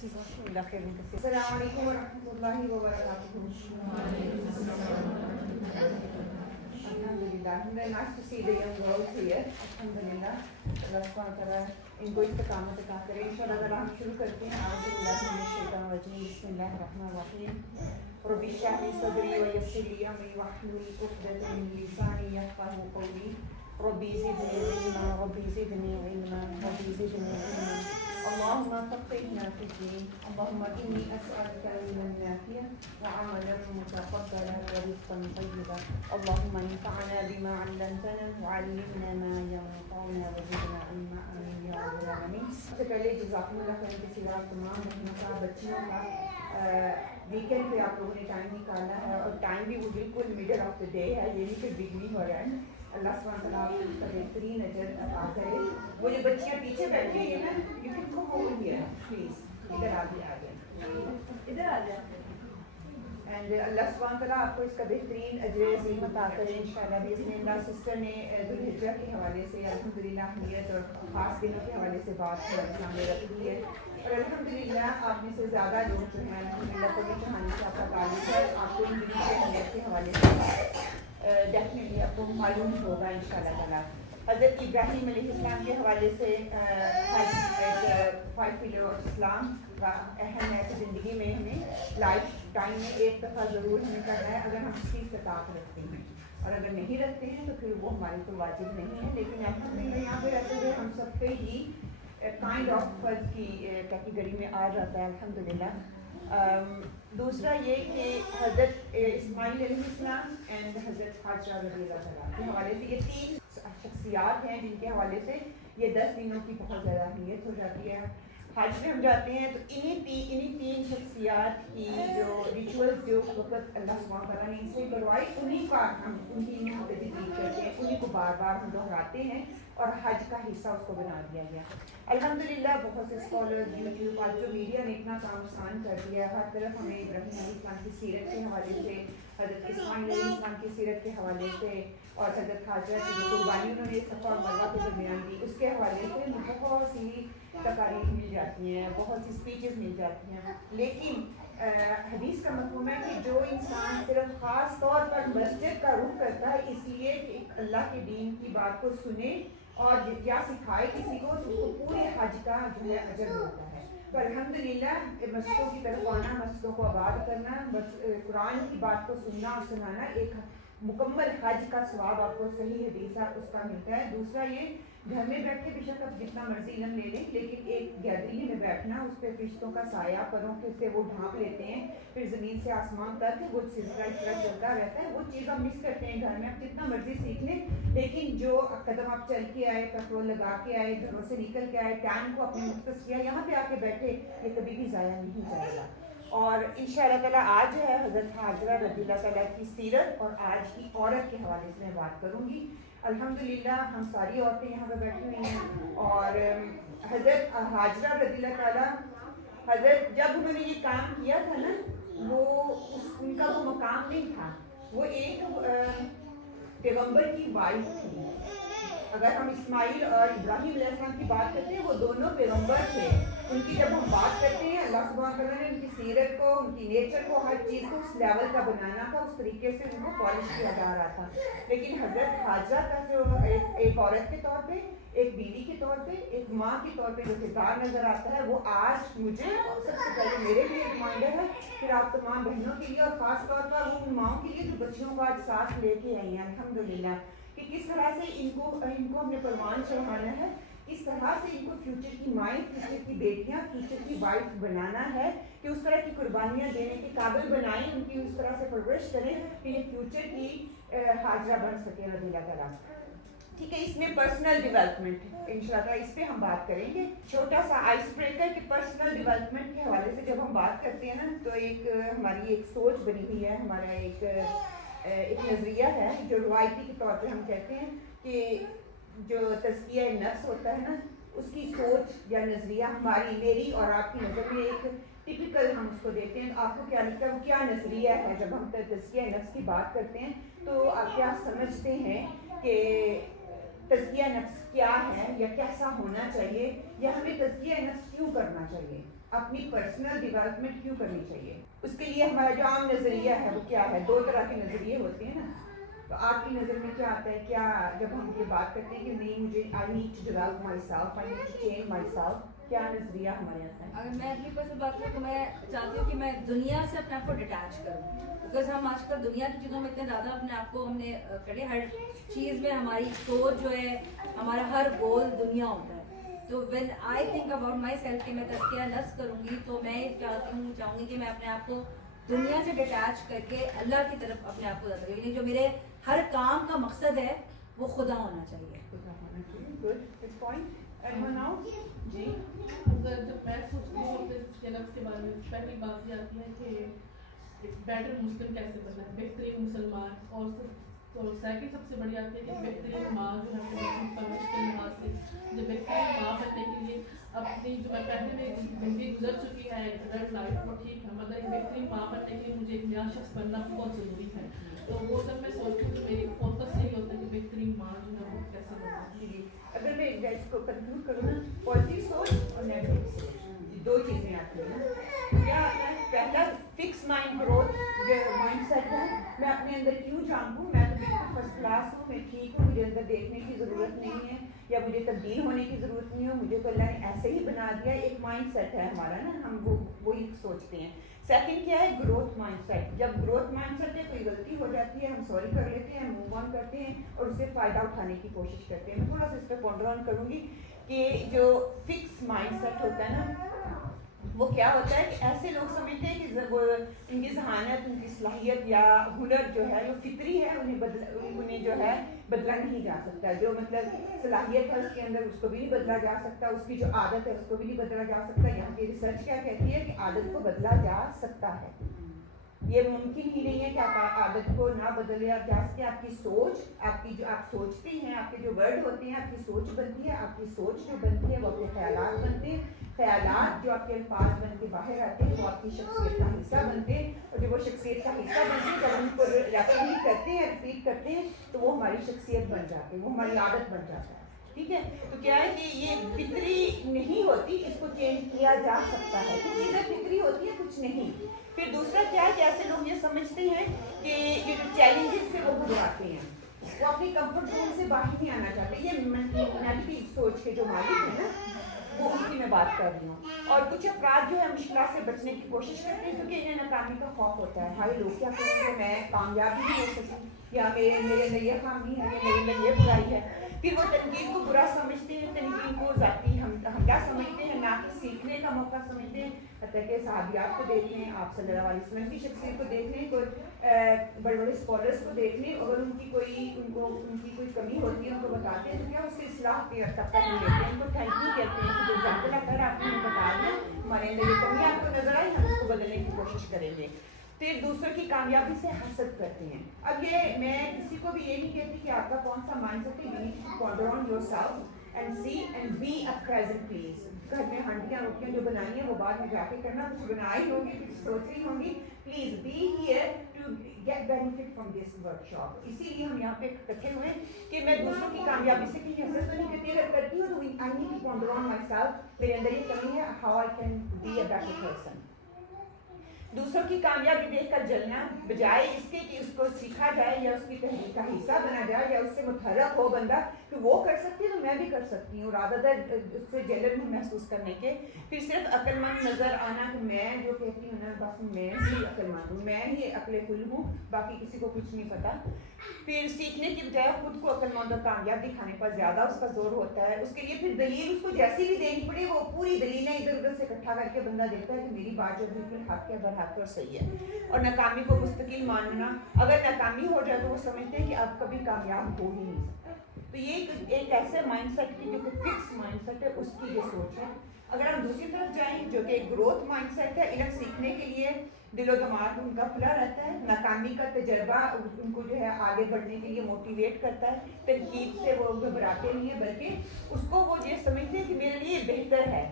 السلام علیکم ورحمۃ اللہ وبرکاتہ. Alhamdulillah, nice to see the young girls here. Alhamdulillah, Allah subhanahu wa ta'ala इनको इस्तकामत अता करे. इंशाअल्लाह अगर हम शुरू करते हैं आज बिस्मिल्लाहिर्रहमानिर्रहीम. रब्बि इश्रह ली सदरी व यस्सिर ली अमरी वहलुल उक़दतम मिन लिसानी यफ़क़हू क़ौली. Rabbi ज़िदनी इल्मा rabbi ज़िदनी इल्मा rabbi ज़िदनी इल्मा. اللهم فقهنا في الدين. اللهم إني أسألك علما نافعا وعملا متقبلا ورزقا طيبا. اللهم انفعنا بما علمتنا وعلمنا ما ينفعنا وزدنا علما. آمين يا رب العالمين. سب سے پہلے جزاکم اللہ خیر کسی بات تمام بچیوں کا ویکینڈ پہ آپ لوگوں نے ٹائم نکالا ہے اور ٹائم بھی وہ بالکل میڈل آف دا ڈے ہے. یہ نہیں کہ بگنی ہو رہا ہے. اللہ سبحانہ وتعالیٰ آپ کا بہترین اجر عطا کرے. وہ جو بچیاں پیچھے بیٹھی ہیں نا you can come over here please. ادھر آ جائیں ادھر آ جائیں. اینڈ اللہ سبحانہ وتعالیٰ آپ کو اس کا بہترین اجر عظیم عطا کرے انشاءاللہ باذن اللہ. سسٹر نے ذوالحجہ کے حوالے سے الحمدللہ اہمیت اور خاص دنوں کے حوالے سے بات سامنے رکھی ہے. اور الحمدللہ آپ میں سے زیادہ لوگ جو ہیں الحمدللہ پوری کہانی سے آپ کا تعلق ہے. آپ کو ان دنوں کی اہمیت کے حوالے سے ڈیفینیٹلی آپ کو معلوم ہوگا انشاءاللہ تعالیٰ. حضرت ابراہیم علیہ السلام کے حوالے سے 5 پلر آف اسلام کا اہم ہے کہ زندگی میں ہمیں لائف ٹائم میں ایک دفعہ ضرور ہمیں کرنا ہے اگر ہم اس کی استطاعت رکھتے ہیں. اور اگر نہیں رکھتے ہیں تو پھر وہ ہمارے تو واجب نہیں ہے. لیکن الحمدللہ یہاں پہ رہتے ہوئے ہم سب پہ ہی کائنڈ آف فرض کی کیٹیگری میں آ جاتا ہے الحمدللہ. دوسرا یہ کہ حضرت اسماعیل علیہ السلام اینڈ حضرت حاجرہ رضی اللہ تعالیٰ کے حوالے سے یہ 3 شخصیات ہیں جن کے حوالے سے یہ 10 دنوں کی بہت زیادہ اہمیت ہو جاتی ہے. حج میں ہم جاتے ہیں تو انہی 3 شخصیات کی جو ریچولز جو وقت اللہ سبحانہ تعالیٰ نے ان سے کروائی انہی کا ہم ان کی تجدید کرتے ہیں, انہی کو بار بار ہم دہراتے ہیں اور حج کا حصہ اس کو بنا دیا گیا. الحمدللہ بہت سے اسکالرز یوٹیوب آج جو میڈیا نے اتنا کام آسان کر دیا ہے. ہر طرف ہمیں ابراہیم علیہ السلام کی سیرت کے حوالے سے, حضرت اسماعیل علیہ السلام کی سیرت کے حوالے سے اور حضرت حاجرہ کی جو قربانی انہوں نے صفا اور مروہ کے درمیان دی اس کے حوالے سے بہت سی تقاریر مل جاتی ہیں, بہت سی اسپیچز مل جاتی ہیں. لیکن حدیث کا مفہوم ہے کہ جو انسان صرف خاص طور پر مسجد کا رخ کرتا ہے اس لیے کہ اللہ کے دین کی بات کو سنے اور یا سکھائے کسی کو تو اس کو پورے حج کا جو ہے اجر ملتا ہے. تو الحمدللہ مسجدوں کی طرف آنا, مسجدوں کو آباد کرنا, قرآن کی بات کو سننا اور سنانا ایک مکمل حج کا ثواب آپ کو صحیح حدیث اس کا ملتا ہے. دوسرا یہ گھر میں بیٹھ کے بے شک آپ جتنا مرضی علم لے لیں لیکن ایک گیدرنگ میں بیٹھنا, اس پہ فرشتوں کا سایہ پروں سے وہ ڈھانپ لیتے ہیں پھر زمین سے آسمان تک وہ سلسلہ اس طرح چلتا رہتا ہے. وہ چیز آپ مس کرتے ہیں گھر میں. آپ جتنا مرضی سیکھ لیں لیکن جو قدم آپ چل کے آئے, پیٹرول لگا کے آئے, گھروں سے نکل کے آئے, ٹائم کو اپنے مختص کیا, یہاں پہ آ کے بیٹھے, یہ کبھی بھی ضائع نہیں جائے گا. اور انشاءاللہ تعالیٰ آج ہے حضرت حاجرہ رضی اللہ تعالیٰ کی سیرت اور آج کی عورت کے حوالے سے میں بات کروں گی. الحمدللہ ہم ساری عورتیں یہاں پہ بیٹھی ہوئی ہیں اور حضرت حاجرہ رضی اللہ تعالیٰ حضرت جب انہوں نے یہ کام کیا تھا نا وہ ان کا وہ مقام نہیں تھا, وہ ایک پیغمبر کی وائف تھی. اگر ہم اسماعیل اور ابراہیم علیہ السلام کی بات کرتے ہیں وہ دونوں پیغمبر تھے. ان کی جب ہم بات کرتے ہیں اللہ سبحانہ وتعالیٰ نے ان کی سیرت کو, ان کی نیچر کو, ہر چیز کو اس لیول کا بنانا تھا, اس طریقے سے ان کو پالش کیا جا رہا تھا. لیکن حضرت حاجرہ کا جو ایک عورت کے طور پہ, ایک بیوی کے طور پہ, ایک ماں کے طور پہ جو کردار نظر آتا ہے وہ آج مجھے سب سے پہلے میرے لیے ریمائنڈر ہے, پھر آپ تمام بہنوں کے لیے اور خاص طور پر ان ماؤں کے لیے جو بچیوں کو آج ساتھ لے کے آئی ہیں الحمدللہ, کہ کس طرح سے ان کو اپنے پروان چڑھانا ہے, اس طرح سے ان کو فیوچر کی مائیں, فیوچر کی بیٹیاں, فیوچر کی وائف بنانا ہے کہ اس طرح کی قربانیاں دینے کے قابل بنائیں, ان کی اس طرح سے پرورش کریں کہ یہ فیوچر کی حاجرہ بن سکے رضی اللہ تعالیٰ. ٹھیک ہے, اس میں پرسنل ڈیولپمنٹ انشاءاللہ اس پہ ہم بات کریں گے. چھوٹا سا آئس بریکر کہ پرسنل ڈیولپمنٹ کے حوالے سے جب ہم بات کرتے ہیں نا تو ایک ہماری ایک سوچ بنی ہوئی ہے, ہمارا ایک نظریہ ہے جو روایتی کے طور پہ ہم کہتے ہیں کہ جو تزکیہ نفس ہوتا ہے نا اس کی سوچ یا نظریہ ہماری, میری اور آپ کی نظر میں ایک ٹپیکل ہم اس کو دیتے ہیں. آپ کو کیا لگتا ہے وہ کیا نظریہ ہے جب ہم تزکیہ نفس کی بات کرتے ہیں تو آپ کیا سمجھتے ہیں کہ تزکیہ نفس کیا ہے یا کیسا ہونا چاہیے یا ہمیں تزکیہ نفس کیوں کرنا چاہیے؟ اپنی پرسنل ڈیولپمنٹ کیوں کرنی چاہیے؟ اس کے لیے ہمارا جو عام نظریہ ہے وہ کیا ہے؟ 2 طرح کے نظریے ہوتے ہیں نا. تو آپ کی نظر میں کیا آتا ہے؟ کیا جب ہم یہ بات کرتے ہیں کہ نہیں مجھے I need to develop myself, I need to change myself, کیا نظریہ ہمارے آتا ہے؟ اگر میں اپنی پرسنل بات کروں تو میں چاہتی ہوں کہ میں دنیا سے اپنے آپ کو ڈیٹیچ کروں، بیکاز ہم آج کل دنیا کی چیزوں میں اتنے زیادہ اپنے آپ کو ہم نے کرے، ہر چیز میں ہماری سوچ جو ہے، ہمارا ہر گول دنیا ہوتا ہے. تو when I think about my self کہ میں تزکیہ نفس کروں گی، تو میں چاہوں گی کہ میں اپنے آپ کو دنیا سے ڈیٹیچ کر کے اللہ کی طرف اپنے آپ کو زیادہ کروں، یعنی جو میرے ہر کام کا مقصد ہے وہ خدا ہونا چاہیے. خدا ہونا چاہیے. گڈ. اس پوائنٹ ایڈمناؤ جی. اگر جب میں سوچتی ہوں اپنے نفس کے بارے میں، پہلی بات یہ آتی ہے کہ ایک بیٹر مسلم کیسے بننا ہے، بہترین مسلمان. اور سیکنڈ سب سے بڑی آتی ہے کہ بہترین ماں جو ہے پرورش کے لحاظ سے، جو بہترین ماں بننے کے لیے اپنی جو میں پہلے میں زندگی گزر چکی ہے ایڈلٹ لائف وہ ٹھیک ہے، مگر ایک بہترین ماں بننے کے لیے مجھے ایک نیا شخص بننا بہت ضروری ہے. تو وہ جب میں سوچتی ہوں تو میری فوکس یہی ہوتا ہے کہ بہترین ماں جو ہے وہ کیسے بننا ہے. اگر میں اس کو کنکلوڈ کروں نا، پازیٹیو سوچ اور نیگیٹو سوچ، 2 چیزیں آتی ہیں نا. کیا آتا ہے؟ پہلا فکس مائنڈ گروتھ جو مائنڈ سیٹ ہے، میں اپنے اندر کیوں جانوں، میں تو بالکل فرسٹ کلاس ہوں، میں ٹھیک ہوں، مجھے اندر دیکھنے کی ضرورت نہیں ہے یا مجھے تبدیل ہونے کی ضرورت نہیں ہے، مجھے تو اللہ نے ایسے ہی بنا دیا. ایک مائنڈ سیٹ ہے ہمارا نا، ہم وہی سوچتے ہیں. سیکنڈ کیا ہے؟ Growth mindset. جب گروتھ مائنڈ سیٹ ہے، کوئی غلطی ہو جاتی ہے ہم سوری کر لیتے ہیں، موو آن کرتے ہیں اور اس سے فائدہ اٹھانے کی کوشش کرتے ہیں. میں تھوڑا سا اس پہ پونڈر آن کروں گی کہ جو فکس مائنڈ سیٹ ہوتا ہے نا، وہ کیا ہوتا ہے کہ ایسے لوگ سمجھتے ہیں کہ وہ ان کی ذہانت، ان کی صلاحیت یا ہنر جو ہے وہ فطری ہے، انہیں جو ہے بدلا نہیں جا سکتا. جو مطلب صلاحیت ہے اس کے اندر، اس کو بھی نہیں بدلا جا سکتا. اس کی جو عادت ہے اس کو بھی نہیں بدلا جا سکتا. یہاں کی ریسرچ کیا کہتی ہے کہ عادت کو بدلا جا سکتا ہے. یہ ممکن ہی نہیں ہے کہ آپ عادت کو نہ بدلے جا سکے. آپ کی سوچ، آپ کی جو آپ سوچتے ہیں، آپ کے جو ورڈ ہوتے ہیں، آپ کی سوچ بنتی ہے. آپ کی سوچ جو بنتی ہے وہ آپ کے خیالات بنتے ہیں. خیالات جو آپ کے الفاظ بن کے باہر آتے ہیں وہ آپ کی شخصیت کا حصہ بنتے ہیں. اور جب وہ شخصیت کا حصہ بنتے ہیں، جب ہم ان کو ریپیٹ کرتے ہیں، ریپیٹ کرتے ہیں تو وہ ہماری شخصیت بن جاتی ہے، وہ ہماری عادت بن جاتا ہے. ٹھیک ہے. تو کیا ہے کہ یہ فطری نہیں ہوتی، اس کو چینج کیا جا سکتا ہے. کچھ چیزیں فطری ہوتی ہیں، کچھ نہیں. پھر دوسرا کیا ہے کہ ایسے لوگ یہ سمجھتے ہیں کہ یہ جو چیلنجز سے وہ گزراتے ہیں، وہ اپنی کمفرٹ زون سے باہر نہیں آنا چاہتے. یہ نیگیٹو سوچ کے جو مالک ہیں نا، وہ ان کی میں بات کر رہی ہوں. اور کچھ افراد جو ہے مشکلات سے بچنے کی کوشش کرتے ہیں کیونکہ انہیں ناکامی کا خوف ہوتا ہے. ہمارے لوگ کیا کہیں گے، میں کامیاب نہیں ہو سکوں، یا میرے اندر یہ خامی ہے، میرے اندر یہ برائی ہے. پھر وہ تنقید کو برا سمجھتے ہیں، تنقید کو ذاتی حملہ سمجھتے ہیں، نہ کہ سیکھنے کا موقع سمجھتے ہیں. حتیٰ کہ صحابیات کو دیکھ لیں، آپ صلی اللہ علیہ وسلم کی شخصیت کو دیکھ لیں، کوئی بڑے بڑے اسکالرس کو دیکھ لیں، اگر ان کی کوئی کمی ہوتی ہے ان کو بتاتے ہیں تو کیا اس کی اصلاح تک کر لیتے ہیں، ان کو تھینک یو کہتے ہیں کہ جو ایگزامپل اگر آپ نے بتا دیا، ہمارے اندر یہ کمی آپ کو نظر آئی، ہم اس کو بدلنے کی کوشش کریں گے. پھر دوسروں کی کامیابی سے حسد کرتے ہیں. اب یہ میں کسی کو بھی یہ نہیں کہتی کہ آپ کا کون سا مائنڈ سیٹ ہے. You need to ponder on yourself and see and be a present please. گھر میں ہنڈیاں روٹیاں جو بنانی ہیں وہ بعد میں جا کے کرنا، کچھ بنائی ہوگی، کچھ سوچ رہی ہوں گی. Please be here to get benefit from this workshop. اسی لیے ہم یہاں پہ اکٹھے ہوئے کہ میں دوسروں کی کامیابی سے کہیں حسد تو نہیں کرتی. اگر کرتی ہوں تو I need to ponder on myself. میرے اندر یہ کمی ہے، how I can be a better person. دوسروں کی کامیابی دیکھ کر جلنا بجائے اس کے کہ اس کو سیکھا جائے یا اس کی تحریک کا حصہ بنا جائے یا اس سے متحرک ہو بندہ کہ وہ کر سکتی ہے تو میں بھی کر سکتی ہوں، رادر دین اس سے جلن محسوس کرنے کے. پھر صرف عقل مند نظر آنا کہ میں جو کہتی ہوں نا بس میں ہی عقل مند ہوں، میں ہی عقل کل ہوں، باقی کسی کو کچھ نہیں پتا. پھر سیکھنے کی بجائے خود کو عقل مند اور کامیاب دکھانے پر زیادہ اس کا زور ہوتا ہے. اس کے لیے پھر دلیل اس کو جیسی بھی دینی پڑے، وہ پوری دلیلیں ادھر ادھر سے اکٹھا کر کے بندہ دیکھتا ہے کہ میری بات جو بالکل حق ہے، برحق اور صحیح ہے. اور ناکامی کو مستقل ماننا، اگر ناکامی ہو جائے تو وہ سمجھتے ہیں کہ اب کبھی کامیاب ہو ہی نہیں سکتا. تو یہ ایک ایسے مائنڈ سیٹ کی جو کہ فکس مائنڈ سیٹ ہے، اس کی یہ سوچ ہے. اگر ہم دوسری طرف جائیں جو کہ گروتھ مائنڈ سیٹ ہے، علم سیکھنے کے لیے دل و دماغ ان کا کھلا رہتا ہے. ناکامی کا تجربہ ان کو جو ہے آگے بڑھنے کے لیے موٹیویٹ کرتا ہے. تنقید سے وہ گھبراتے نہیں ہیں، بلکہ اس کو وہ یہ سمجھتے ہیں کہ میرے لیے بہتر ہے.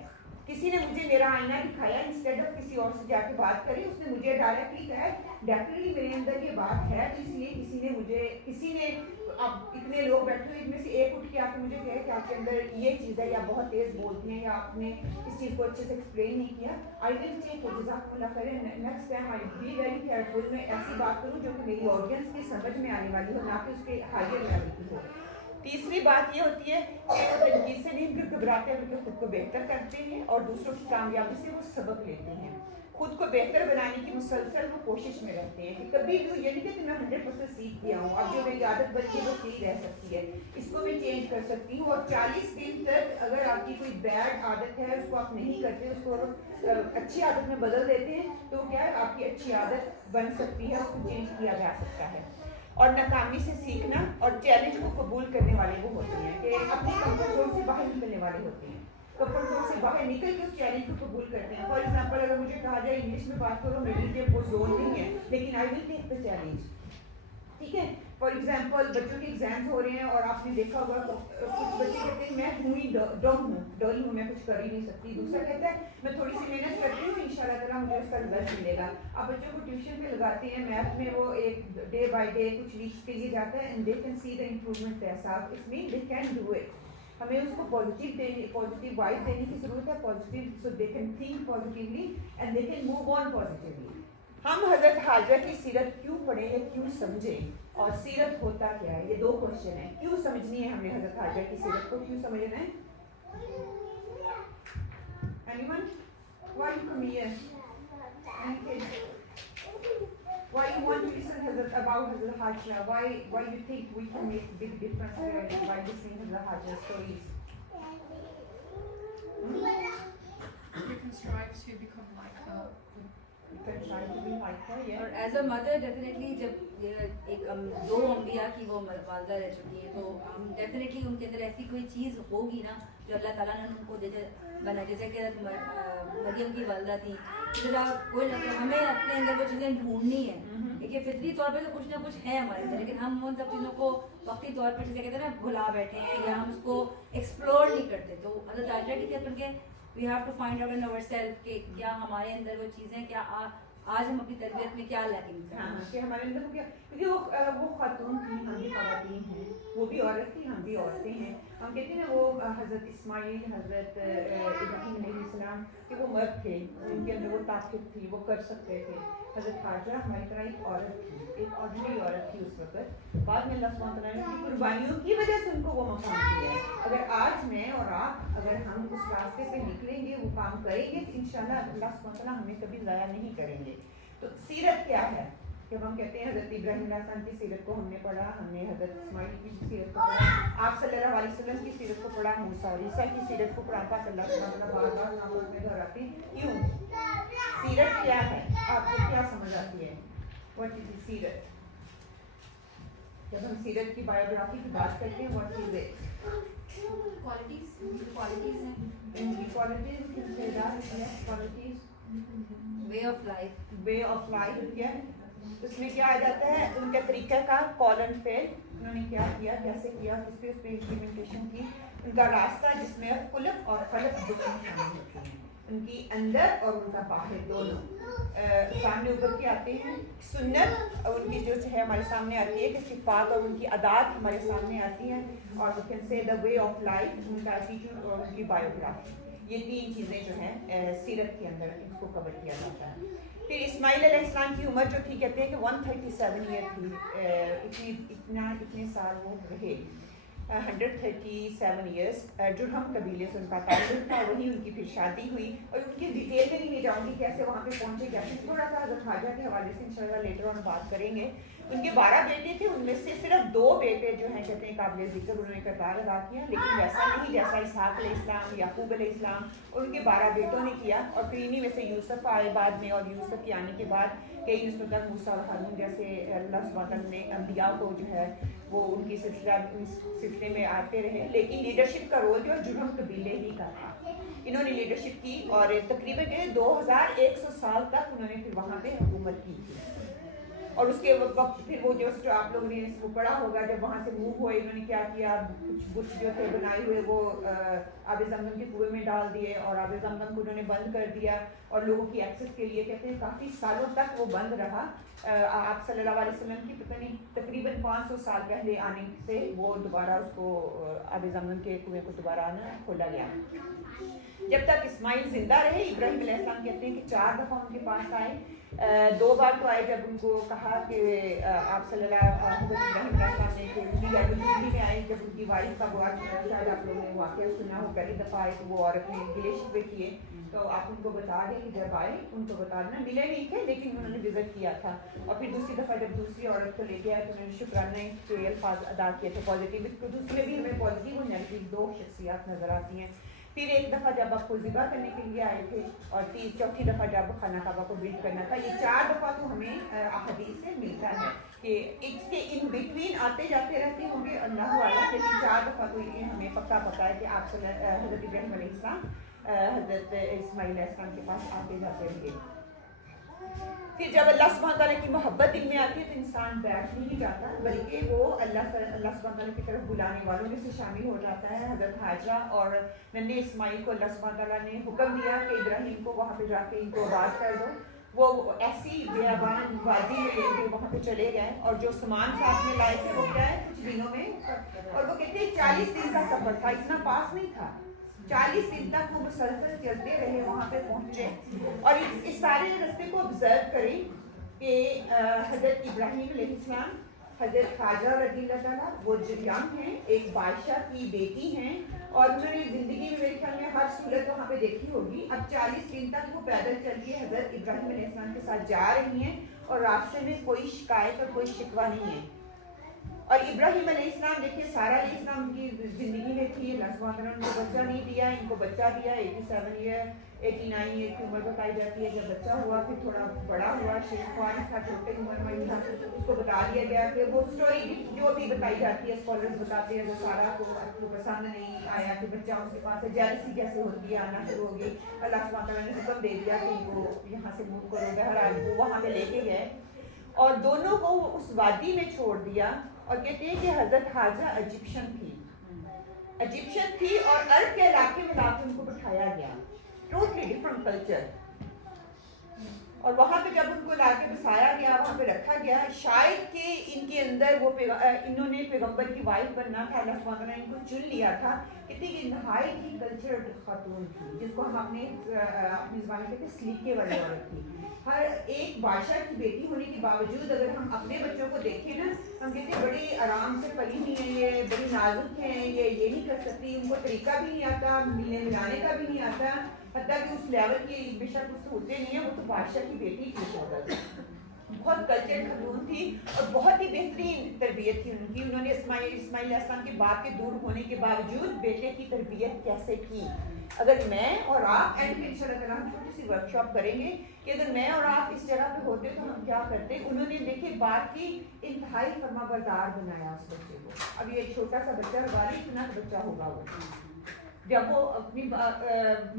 किसी ने मुझे मेरा आईना दिखाया, इंस्टेड ऑफ किसी और से जाके बात करी, उसने मुझे डायरेक्टली कहा डेफिनेटली मेरे अंदर ये बात है, तो इसलिए किसी ने अब इतने लोग बैठे हुए इनमें से एक उठ के आके मुझे कहे कि आपके अंदर ये चीज़ है, या बहुत तेज़ बोलती हैं, या आपने इस चीज़ को अच्छे से एक्सप्लेन नहीं किया, आई विल टेक इट, जज़ाकुमुल्लाह खैरन, next time I be very careful, मैं ऐसी बात करूँ जो कि मेरी ऑडियंस की समझ में आने वाली हो, ना कि उसके हायर लेवल की हो। तीसरी बात ये होती है कि वो तनकीद से नहीं घबराते हैं, बल्कि खुद को बेहतर करते हैं और दूसरों की कामयाबी से वो सबक लेते हैं, खुद को बेहतर बनाने की मुसलसल वो कोशिश में रहते हैं कि कभी भी ये नहीं कि मैं 100% सीख गया हूँ, अब जो मेरी आदत बन गई वो सही रह सकती है, इसको मैं चेंज कर सकती हूँ। और 40 दिन तक अगर आपकी कोई बैड आदत है उसको आप नहीं करते, उसको अच्छी आदत में बदल देते हैं, तो क्या है आपकी अच्छी आदत बन सकती है, उसको चेंज किया जा सकता है। और नाकामी से सीखना और चैलेंज को कबूल करने वाले वो होते हैं कि अपनी कंफर्ट जोन से बाहर निकलने वाले होते हैं, कंफर्ट जोन से बाहर निकल के उस चैलेंज को कबूल करते हैं। फॉर एग्जांपल अगर मुझे कहा जाए इंग्लिश में बात करो, मेरे लिए वो जोन नहीं है, लेकिन I will take the challenge, ठीक है। फॉर एग्जांपल बच्चों के एग्जाम्स हो रहे हैं और आपने देखा होगा कुछ बच्चे कहते हैं मैं डरी हूँ, मैं कुछ कर ही नहीं सकती, दूसरा कहता है मैं थोड़ी सी मेहनत करती हूँ, इंशाल्लाह ताला मुझे उसका रिजल्ट मिलेगा। आप बच्चों को ट्यूशन पे लगाते हैं, मैथ में वो एक डे बाय डे कुछ रीच के लिए जाता है, and they can see the improvement ऐसा, it's mean they can do it. हमें उसको पॉजिटिव वाइब देने की जरूरत है, positive, so they can think positively and they can move on positively. हम हजरत हाजरा की सीरत क्यों पढ़ें या क्यों समझें, और सीरत होता क्या है, ये दो क्वेश्चन है। क्यों समझनी है हमने हजरत हाजरा की सीरत को, क्यों समझना है? Anyone? Why you come here? Why you want to listen about Hazrat Hajra? Why you think we can make a big difference by listening to the Hajra stories? You can strive to become like her. You can try to be like her, yeah. और as a mother definitely जब एक दो अम्बिया की वो वालदा रह चुकी है, तो हम डेफिनेटली उनके अंदर ऐसी कोई चीज़ होगी ना जो अल्लाह ताला ने उनको बना, जैसे कि मरियम की वालदा थी, जरा कोई हमें अपने अंदर वो चीज़ें ढूंढनी है। देखिए फितरी तौर पे तो कुछ ना कुछ है हमारे अंदर, लेकिन हम उन सब चीज़ों को वक्ती तौर पर जैसे कहते हैं ना भुला बैठे हैं, या हम उसको एक्सप्लोर नहीं करते। तो हज़रत हाजरा की कहते हैं we have to find out in ourself कि क्या हमारे अंदर वो चीज़ें, क्या आज हम अपनी तरबियत में क्या लैकिंग कर रहे हैं, कि हमारे अंदर क्या, क्योंकि वो खातून थी, हम भी ख़वातीन हैं, वो भी औरत थी, हम भी औरतें हैं। हम कहते हैं ना वो हज़रत इस्माइल, हज़रत इब्राहीम अलैहिस्सलाम कि वो मर्द थे, उनके अंदर वो ताकत थी, वो कर सकते थे। हज़रत हाजरा हमारी तरह एक औरत थी, एक ऑर्डिनरी औरत थी उस वक्त। बाद में अल्लाह सुब्हानहू तआला ने उनकी कुर्बानियों की वजह से उनको वो मकाम दिया है। अगर आज मैं और आप अगर हम उस रास्ते पे निकलेंगे, वो काम करेंगे, तो इंशाल्लाह अल्लाह सुब्हानहू तआला हमें कभी ज़ाया नहीं करेंगे। तो सीरत क्या है? जब हम कहते हैं हज़रत इब्राहीम अलैहिस्सलाम की सीरत को हमने पढ़ा, हमने हज़रत इस्माइल की सीरत को पढ़ा, आप सल्लल्लाहु अलैहि वसल्लम की सीरत को पढ़ा, मूसा और ईसा की सीरत को पढ़ा, अल्लाह सुब्हानहू तआला बार-बार नाम में दोहराते हैं। क्यों? सीरत क्या है? आपको क्या समझ आती है? व्हाट इज सीरत? जब हम सीरत की बायोग्राफी की बात करते हैं, व्हाट इज इट? क्वालिटीज हैं, इनकी qualities, qualities, way of life क्या है? उसमें क्या आ जाता है? उनका तरीका का कॉल एंड फेल, उन्होंने क्या किया, कैसे किया, किस पे उस पर इम्प्लीमेंटेशन की, उनका रास्ता जिसमें खुलक और फलक दुश्मन शामिल होती हैं, उनकी अंदर और उनका बाहर दोनों सामने उभर के आते हैं। सुन्नत उनकी जो है हमारे सामने आती है, कि सिफात और उनकी अदात हमारे सामने आती हैं, और we can say the way of life, उनका एटीट्यूड और उनकी बायोग्राफी, ये तीन चीज़ें जो हैं सीरत के अंदर इसको कवर किया जाता है। फिर इस्माइल अलैहिस्सलाम की उम्र जो थी, कहते हैं कि 137 ईयर थी, इतने साल वो रहे, 137 ईयर्स। जुरहम कबीले से उनका ताल्लुक था, वही उनकी फिर शादी हुई, और उनकी डिटेल में नहीं जाऊँगी कैसे वहाँ पे पहुँचे, कैसे, थोड़ा सा हज़रत हाजरा के हवाले से इंशाल्लाह लेटर ऑन बात करेंगे। उनके 12 बेटे थे, उनमें से सिर्फ 2 बेटे जो हैं कहते हैं काबिल ज़िक्र, उन्होंने किरदार अदा किया, लेकिन वैसा नहीं जैसा इसहाक़ अलैहिस्सलाम, याकूब अलैहिस्सलाम और उनके 12 बेटों ने किया। और फिर इन्हीं में से यूसुफ आए बाद में, और यूसुफ के आने के बाद कई यूसुफ तक मूसा और हारून जैसे अल्लाह सुब्हानहू तआला ने अंबिया को जो है वो उनकी सिलसिले में आते रहे, लेकिन लीडरशिप का रोल जो है जुरहम कबीले ही का था। इन्होंने लीडरशिप की और तकरीबन 2100 साल तक उन्होंने फिर वहाँ पे हुकूमत की थी। اور اس کے وقت پھر وہ جو آپ لوگوں نے اس کو پڑھا ہوگا جب وہاں سے موو ہوئے انہوں نے کیا کیا, کچھ بت جو تھے بنائے ہوئے وہ آب زمزم کے کنویں میں ڈال دیے اور آب زمزم کو انہوں نے بند کر دیا اور لوگوں کی ایکسس کے لیے کہتے ہیں کافی سالوں تک وہ بند رہا. آپ صلی اللہ علیہ وسلم کی پتہ نہیں تقریباً 500 سال پہلے آنے سے وہ دوبارہ اس کو آب زمزم کے کنویں کو دوبارہ آنا کھولا گیا. جب تک اسماعیل زندہ رہے ابراہیم علیہ السلام کہتے ہیں کہ 4 دفعہ ان کے پاس آئے. 2 بار تو آئے جب ان کو کہا کہ آپ صلی اللہ حضرت ابراہیم علیہ السلام نے کہ میں آئے جب ان کی وائف کا بہت شاید آپ لوگوں نے واقعہ سنا ہو. پہلی دفعہ آئے تو وہ عورت نے گلے شکوے کیے تو آپ ان کو بتا دیں کہ جب آئے ان کو بتا دینا, ملے نہیں تھے لیکن انہوں نے وزٹ کیا تھا. اور پھر دوسری دفعہ جب دوسری عورت کو لے کے آئے تو انہوں نے شکرانے کے الفاظ ادا کیے تھے پازیٹیو. اس میں بھی ہمیں پازیٹیو اور نیگیٹو 2 شخصیات نظر آتی ہیں. پھر ایک دفعہ جب آپ کو ذبح کرنے کے لیے آئے تھے اور چوتھی دفعہ جب خانہ کعبہ کو بلڈ کرنا تھا. یہ 4 دفعہ تو ہمیں احادیث سے ملتا ہے کہ اس کے ان بٹوین آتے جاتے رہتے ہوں گے اللہ والا, لیکن 4 دفعہ تو یہ ہمیں پکا پتا ہے کہ آپ حضرت ابراہیم علیہ السلام حضرت اسماعیل علیہ السلام کے پاس آتے جاتے رہے. پھر جب اللہ سبحانہ تعالیٰ کی محبت دل میں آتی ہے تو انسان بیٹھ نہیں جاتا بلکہ وہ اللہ سبحانہ تعالیٰ کی طرف بلانے والوں میں سے شامل ہو جاتا ہے. حضرت حاجرہ اور ننھے اسماعیل کو اللہ سبحانہ تعالیٰ نے حکم دیا کہ ابراہیم کو وہاں پہ جا کے ان کو آباد کر دو. وہ ایسی بیابان وادی میں لے کے وہاں پہ چلے گئے اور جو سامان ساتھ میں لائے تھے وہ کیا ہے کچھ دنوں میں, اور وہ کہتے ہیں 40 دن کا سفر تھا, اتنا پاس نہیں تھا. 40 دن تک وہ مسلسل چلتے رہے وہاں پہ پہنچے اور اس سارے رستے کو آبزرو کریں کہ حضرت ابراہیم علیہ السلام حضرت حاجرہ رضی اللہ تعالیٰ وہ ینگ ہیں, ایک بادشاہ کی بیٹی ہیں اور انہوں نے زندگی میں میرے خیال میں ہر سہولت وہاں پہ دیکھی ہوگی. اب 40 دن تک وہ پیدل چل کے حضرت ابراہیم علیہ السلام کے ساتھ جا رہی ہیں اور راستے میں کوئی شکایت اور کوئی شکوہ نہیں ہے. اور ابراہیم علیہ السلام دیکھیے سارہ علیہ السلام کی زندگی میں تھی, اللہ سبحانہ تعالیٰ نے ان کو بچہ نہیں دیا, ان کو بچہ دیا 87 ایئر 89 ایئر کی عمر بتائی جاتی ہے. جب بچہ ہوا پھر تھوڑا بڑا ہوا, شیخ خوان تھا, چھوٹے عمر میں تھا, اس کو بتا دیا گیا کہ وہ اسٹوری جو بھی بتائی جاتی ہے اسکالرز بتاتے ہیں وہ سارا کو پسند نہیں آیا کہ بچہ اس کے پاس ہے, جیلسی کیسے ہوتی ہے, آنا شروع ہو گئی. اللہ سبحانہ تعالیٰ نے حکم دے دیا کہ ان کو یہاں سے موو کرو. بہرحال وہ وہاں پہ لے کے گئے اور دونوں کو اس وادی میں چھوڑ دیا. اور کہتے ہیں کہ حضرت حاجرہ ایجپشن تھی اور عرب کے علاقے میں لا کے ان کو بٹھایا گیا, ٹوٹلی ڈفرنٹ کلچر. اور وہاں پہ جب ان کو لا کے بسایا گیا, وہاں پہ رکھا گیا, شاید کہ ان کے اندر وہ انہوں نے پیغمبر کی وائف بننا تھا, اللہ سبحانہ تعالیٰ نے ان کو چن لیا تھا. کہتے ہیں کہ نہایت ہی کلچرڈ خاتون تھی جس کو ہم اپنی زبان میں کہتے ہیں سلیقے والی عورت تھی. ہر ایک بادشاہ کی بیٹی ہونے کے باوجود اگر ہم اپنے بچوں کو دیکھیں نا ہم کہتے ہیں بڑی آرام سے پلی ہوئی ہیں, یہ بڑی نازک ہیں, یہ نہیں کر سکتی, ان کو طریقہ بھی نہیں آتا, ملنے ملانے کا بھی نہیں آتا, حتیٰ کہ اس لیول کی بے شک اس ہوتے نہیں ہیں. وہ تو بادشاہ کی بیٹی کی شہادت, بہت کلچر خاتون تھی اور بہت ہی بہترین تربیت تھی ان کی. انہوں نے اسماعیل علیہ السلام کے باپ کے دور ہونے کے باوجود بیٹے کی تربیت کیسے کی. اگر میں اور آپ اینڈ میں انشاء اللہ تعالیٰ ہم چھوٹی سی ورک شاپ کریں گے کہ اگر میں اور آپ اس جگہ پہ ہوتے تو ہم کیا کرتے. انہوں نے دیکھے بات کی, انتہائی فرما بردار بنایا اس بچے کو. اب یہ چھوٹا سا بچہ غالب اتنا بچہ ہوگا وہ, جب وہ اپنی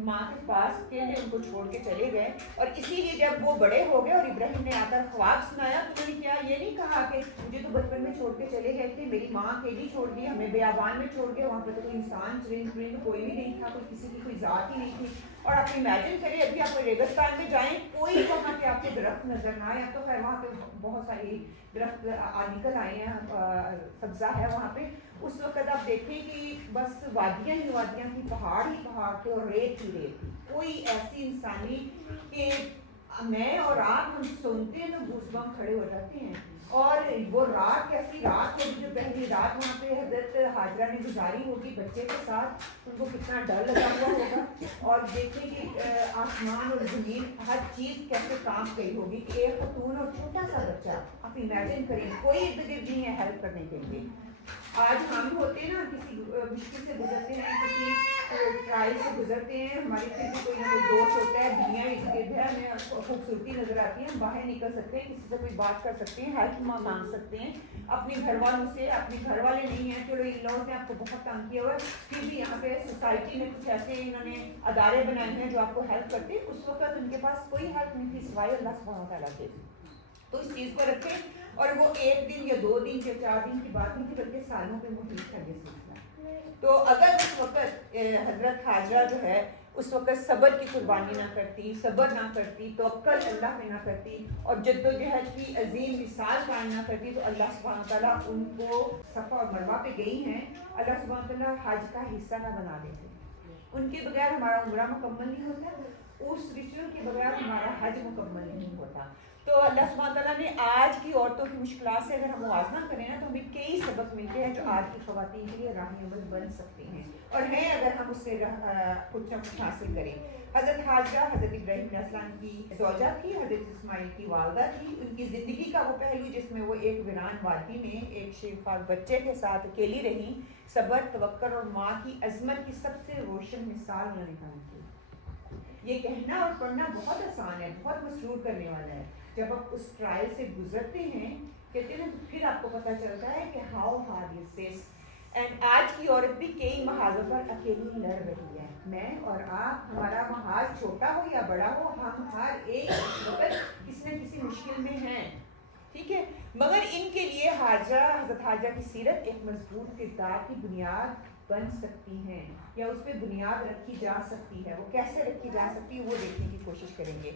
ماں کے پاس کے لیے ان کو چھوڑ کے چلے گئے. اور اسی لیے جب وہ بڑے ہو گئے اور ابراہیم نے آ کر خواب سنایا تو انہوں نے کیا یہ نہیں کہا کہ مجھے تو بچپن میں چھوڑ کے چلے گئے تھے, میری ماں اکیلی چھوڑ دی, ہمیں بیابان میں چھوڑ گئے, وہاں پہ تو کوئی انسان چرند کوئی بھی نہیں تھا, کوئی کسی کی کوئی ذات ہی نہیں تھی. اور آپ امیجن کریں ابھی آپ ریگستان میں جائیں, کوئی وہاں پہ آپ کے درخت نظر نہ آئے. تو خیر وہاں پہ بہت ساری درخت نکل آئے ہیں, سبزہ ہے وہاں پہ. اس وقت آپ دیکھیں کہ بس وادیاں ہی وادیاں تھیں, پہاڑ ہی پہاڑ تھے اور ریت ہی ریت تھی. کوئی ایسی انسانی کہ میں اور آپ ہم سنتے ہیں تو گوس بم کھڑے ہو جاتے ہیں. اور وہ رات کیسی رات ہوگی, جو پہلی رات وہاں پہ حضرت حاجرہ نے گزاری ہوگی بچے کے ساتھ, ان کو کتنا ڈر لگا ہوا ہوگا. اور دیکھیں کہ آسمان اور زمین ہر چیز کیسے کام گئی ہوگی کہ ایک خاتون اور چھوٹا سا بچہ, آپ امیجن کریں, کوئی ارد گرد نہیں ہے ہیلپ کرنے کے لیے. آج ہم ہوتے ہیں نا کسی مشکل سے گزرتے ہیں, کسی ٹرائل سے گزرتے ہیں, ہماری پھر بھی کوئی نہ کوئی دوست ہوتا ہے, دنیا ارد گرد ہے, ہمیں خوبصورتی نظر آتی ہے, ہم باہر نکل سکتے ہیں, کسی سے کوئی بات کر سکتے ہیں, ہیلپ مانگ سکتے ہیں. اپنے گھر والوں سے, اپنے گھر والے نہیں ہیں, چلو ان لوگوں نے آپ کو بہت تنگ کیا ہوا ہے, پھر بھی یہاں پہ سوسائٹی میں کچھ ایسے انہوں نے ادارے بنائے ہیں جو آپ کو ہیلپ کرتے ہیں. اس وقت ان کے پاس کوئی ہیلپ نہیں تھی سوائے اللہ سبحانہ تعالیٰ کے. تو اس چیز کو رکھیں. اور وہ 1 دن یا 2 دن یا 4 دن کی بات نہیں تھی بلکہ سالوں پہ محیط تھا یہ سلسلہ. تو اگر اس وقت حضرت حاجرہ جو ہے اس وقت صبر کی قربانی نہ کرتی, صبر نہ کرتی, توکل اللہ پہ نہ کرتی اور جدوجہد کی عظیم مثال قائم نہ کرتی, تو اللہ سبحانہ تعالیٰ ان کو صفا اور مروہ پہ گئی ہیں, اللہ سبحانہ تعالیٰ حج کا حصہ نہ بنا دیتے. ان کے بغیر ہمارا عمرہ مکمل نہیں ہوتا, اس ریچول کے بغیر ہمارا حج مکمل نہیں ہوتا. تو اللہ سبحانہ تعالیٰ نے آج کی عورتوں کی مشکلات سے اگر ہم موازنہ کریں نا تو ہمیں کئی سبق ملتے ہیں جو آج کی خواتین کے لیے راہ عمل بن سکتے ہیں اور ہیں اگر ہم اس سے کچھ نہ کچھ حاصل کریں. حضرت حاجرہ حضرت ابراہیم علیہ السلام کی زوجہ تھی, حضرت اسماعیل کی والدہ تھی. ان کی زندگی کا وہ پہلو جس میں وہ ایک ویران وادی میں ایک شیخ بچے کے ساتھ اکیلی رہیں, صبر, توکل اور ماں کی عظمت کی سب سے روشن مثال انہوں نے قائم کی. یہ کہنا اور پڑھنا بہت آسان ہے, بہت مسرور کرنے والا ہے. جب آپ اس ٹرائل سے گزرتے ہیں کہتے ہیں تو پھر آپ کو پتہ چلتا ہے کہ how hard is this. And آج کی عورت بھی کئی محاذوں پر اکیلی لڑ رہی ہے. میں اور آپ, ہمارا محاذ چھوٹا ہو یا بڑا ہو, ہم ہر ایک وقت کسی نہ کسی مشکل میں ہیں, ٹھیک ہے. مگر ان کے لیے حاجرہ, حضرت حاجرہ کی سیرت ایک مضبوط کردار کی بنیاد بن سکتی ہیں یا اس پہ بنیاد رکھی جا سکتی ہے. وہ کیسے رکھی جا سکتی ہے وہ دیکھنے کی کوشش کریں گے.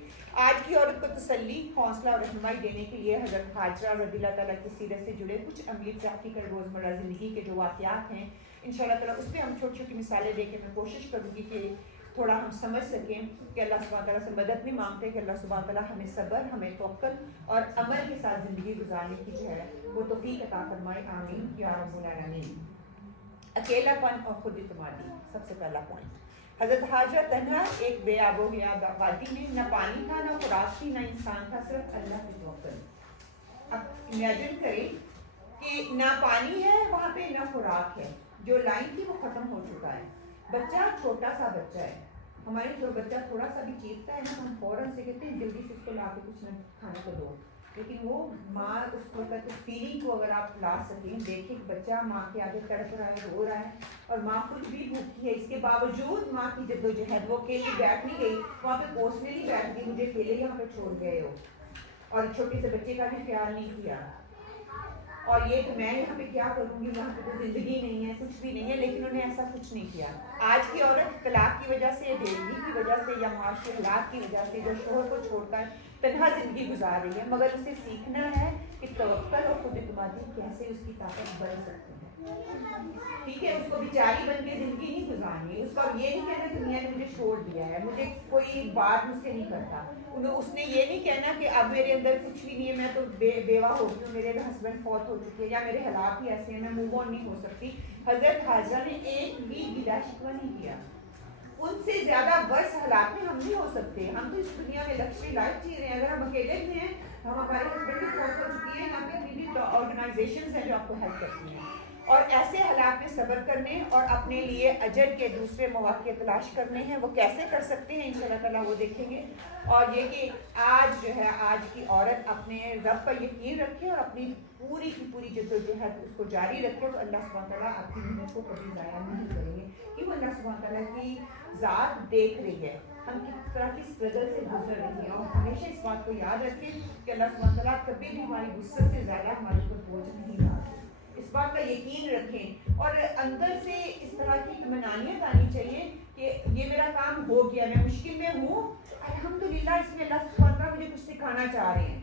آج کی عورت کو تسلی, حوصلہ اور رہنمائی دینے کے لیے حضرت حاجرہ رضی اللہ تعالیٰ کی سیرت سے جڑے کچھ عملی پریکٹیکل روزمرہ زندگی کے جو واقعات ہیں انشاءاللہ تعالیٰ اس پہ ہم چھوٹی چھوٹی مثالیں دے کے میں کوشش کروں گی کہ تھوڑا ہم سمجھ سکیں کہ اللہ سبحانہ تعالیٰ سے مدد نہیں مانگتے کہ اللہ سبحانہ تعالیٰ ہمیں صبر, ہمیں توکل اور عمل کے ساتھ زندگی گزارنے کی جو ہے وہ توفیق عطا فرمائے. آمین یا رب العالمین. اکیلا پن اور خود اعتمادی, سب سے پہلا پوائنٹ. حضرت حاجرہ تنہا ایک بے آب و گیاب وادی میں, نہ پانی تھا, نہ خوراک تھی, نہ انسان تھا, صرف اللہ کے توکل. اب امیجن کریں کہ نہ پانی ہے وہاں پہ, نہ خوراک ہے, جو لائن تھی وہ ختم ہو چکا ہے. بچہ چھوٹا سا بچہ ہے, ہمارے جو بچہ تھوڑا سا بھی چیختا ہے نا ہم فوراً سے کہتے ہیں جلدی سے اس کو لا کے کچھ نہ کھانے کو دو. لیکن وہ ماں اس وقت فیلنگ کو اگر آپ لا سکیں, دیکھیں کہ بچہ ماں کے آگے تڑپ رہا ہے, رو رہا ہے اور ماں خود بھی بھوکی ہے, اس کے باوجود ماں کی جدوجہد, وہ اکیلی بیٹھ نہیں گئی وہاں پہ پوسنے نہیں بیٹھ گئی مجھے اکیلے یہاں پہ چھوڑ گئے ہو, اور چھوٹے سے بچے کا بھی خیال نہیں کیا. اور یہ کہ میں یہاں پہ کیا کروں گی, وہاں پہ تو زندگی نہیں ہے, کچھ بھی نہیں ہے, لیکن انہیں ایسا کچھ نہیں کیا. آج کی عورت طلاق کی وجہ سے, بیوی کی وجہ سے یا معاشی حالات کی وجہ سے جو شوہر کو چھوڑ کر تنہا زندگی گزار رہی ہے, مگر اسے سیکھنا ہے کہ توکل اور خود اعتمادی کیسے اس کی طاقت بن سکتی ہے. ٹھیک ہے, اس کو بیچاری بن کے زندگی نہیں گزارنی, اس کا یہ نہیں کہنا کہ دنیا نے مجھے چھوڑ دیا ہے, مجھے کوئی بات مجھ سے نہیں کرتا. اس نے یہ نہیں کہنا کہ اب میرے اندر کچھ بھی نہیں ہے, میں تو بیوہ ہو گئی ہوں, میرے ہسبینڈ فوت ہو چکے ہیں یا میرے حالات ہی ایسے ہیں, میں موو آن نہیں ہو سکتی. حضرت حاجرہ نے ایک بھی گلہ شکوہ نہیں کیا. ان سے زیادہ ورس حالات میں ہم نہیں ہو سکتے. ہم تو اس دنیا میں لکشری لائف جی رہے ہیں. اگر ہم اکیلے بھی ہیں, ہم ہمارے ہسبینڈ بھی فوت ہو چکی ہیں, یہاں پہ ابھی بھی آرگنائزیشنز ہیں جو آپ کو ہیلپ کرتی ہیں. اور ایسے حالات میں صبر کرنے اور اپنے لیے اجر کے دوسرے مواقع تلاش کرنے ہیں, وہ کیسے کر سکتے ہیں انشاءاللہ تعالیٰ وہ دیکھیں گے. اور یہ کہ آج جو ہے آج کی عورت اپنے رب پر یقین رکھے اور اپنی پوری کی پوری جدوجہد اس کو جاری رکھے, تو اللہ سبحانہ تعالیٰ اپنی محنت کو کبھی ضائع نہیں کریں گے, کیونکہ اللہ سبحانہ تعالیٰ کی ذات دیکھ رہی ہے ہم کس طرح کی اسٹرگل سے گزر رہی ہیں. اور ہمیشہ اس بات کو یاد رکھیں کہ اللہ سبحانہ تعالیٰ کبھی بھی ہماری وسعت سے زیادہ ہمارے اوپر بوجھ نہیں ڈالتے. اس بات کا یقین رکھیں اور اندر سے اس طرح کی اطمینانیت آنی چاہیے کہ یہ میرا کام ہو گیا, میں مشکل میں ہوں, الحمدللہ اس میں اللہ سبحانہ تعالیٰ مجھے کچھ سکھانا چاہ رہے ہیں.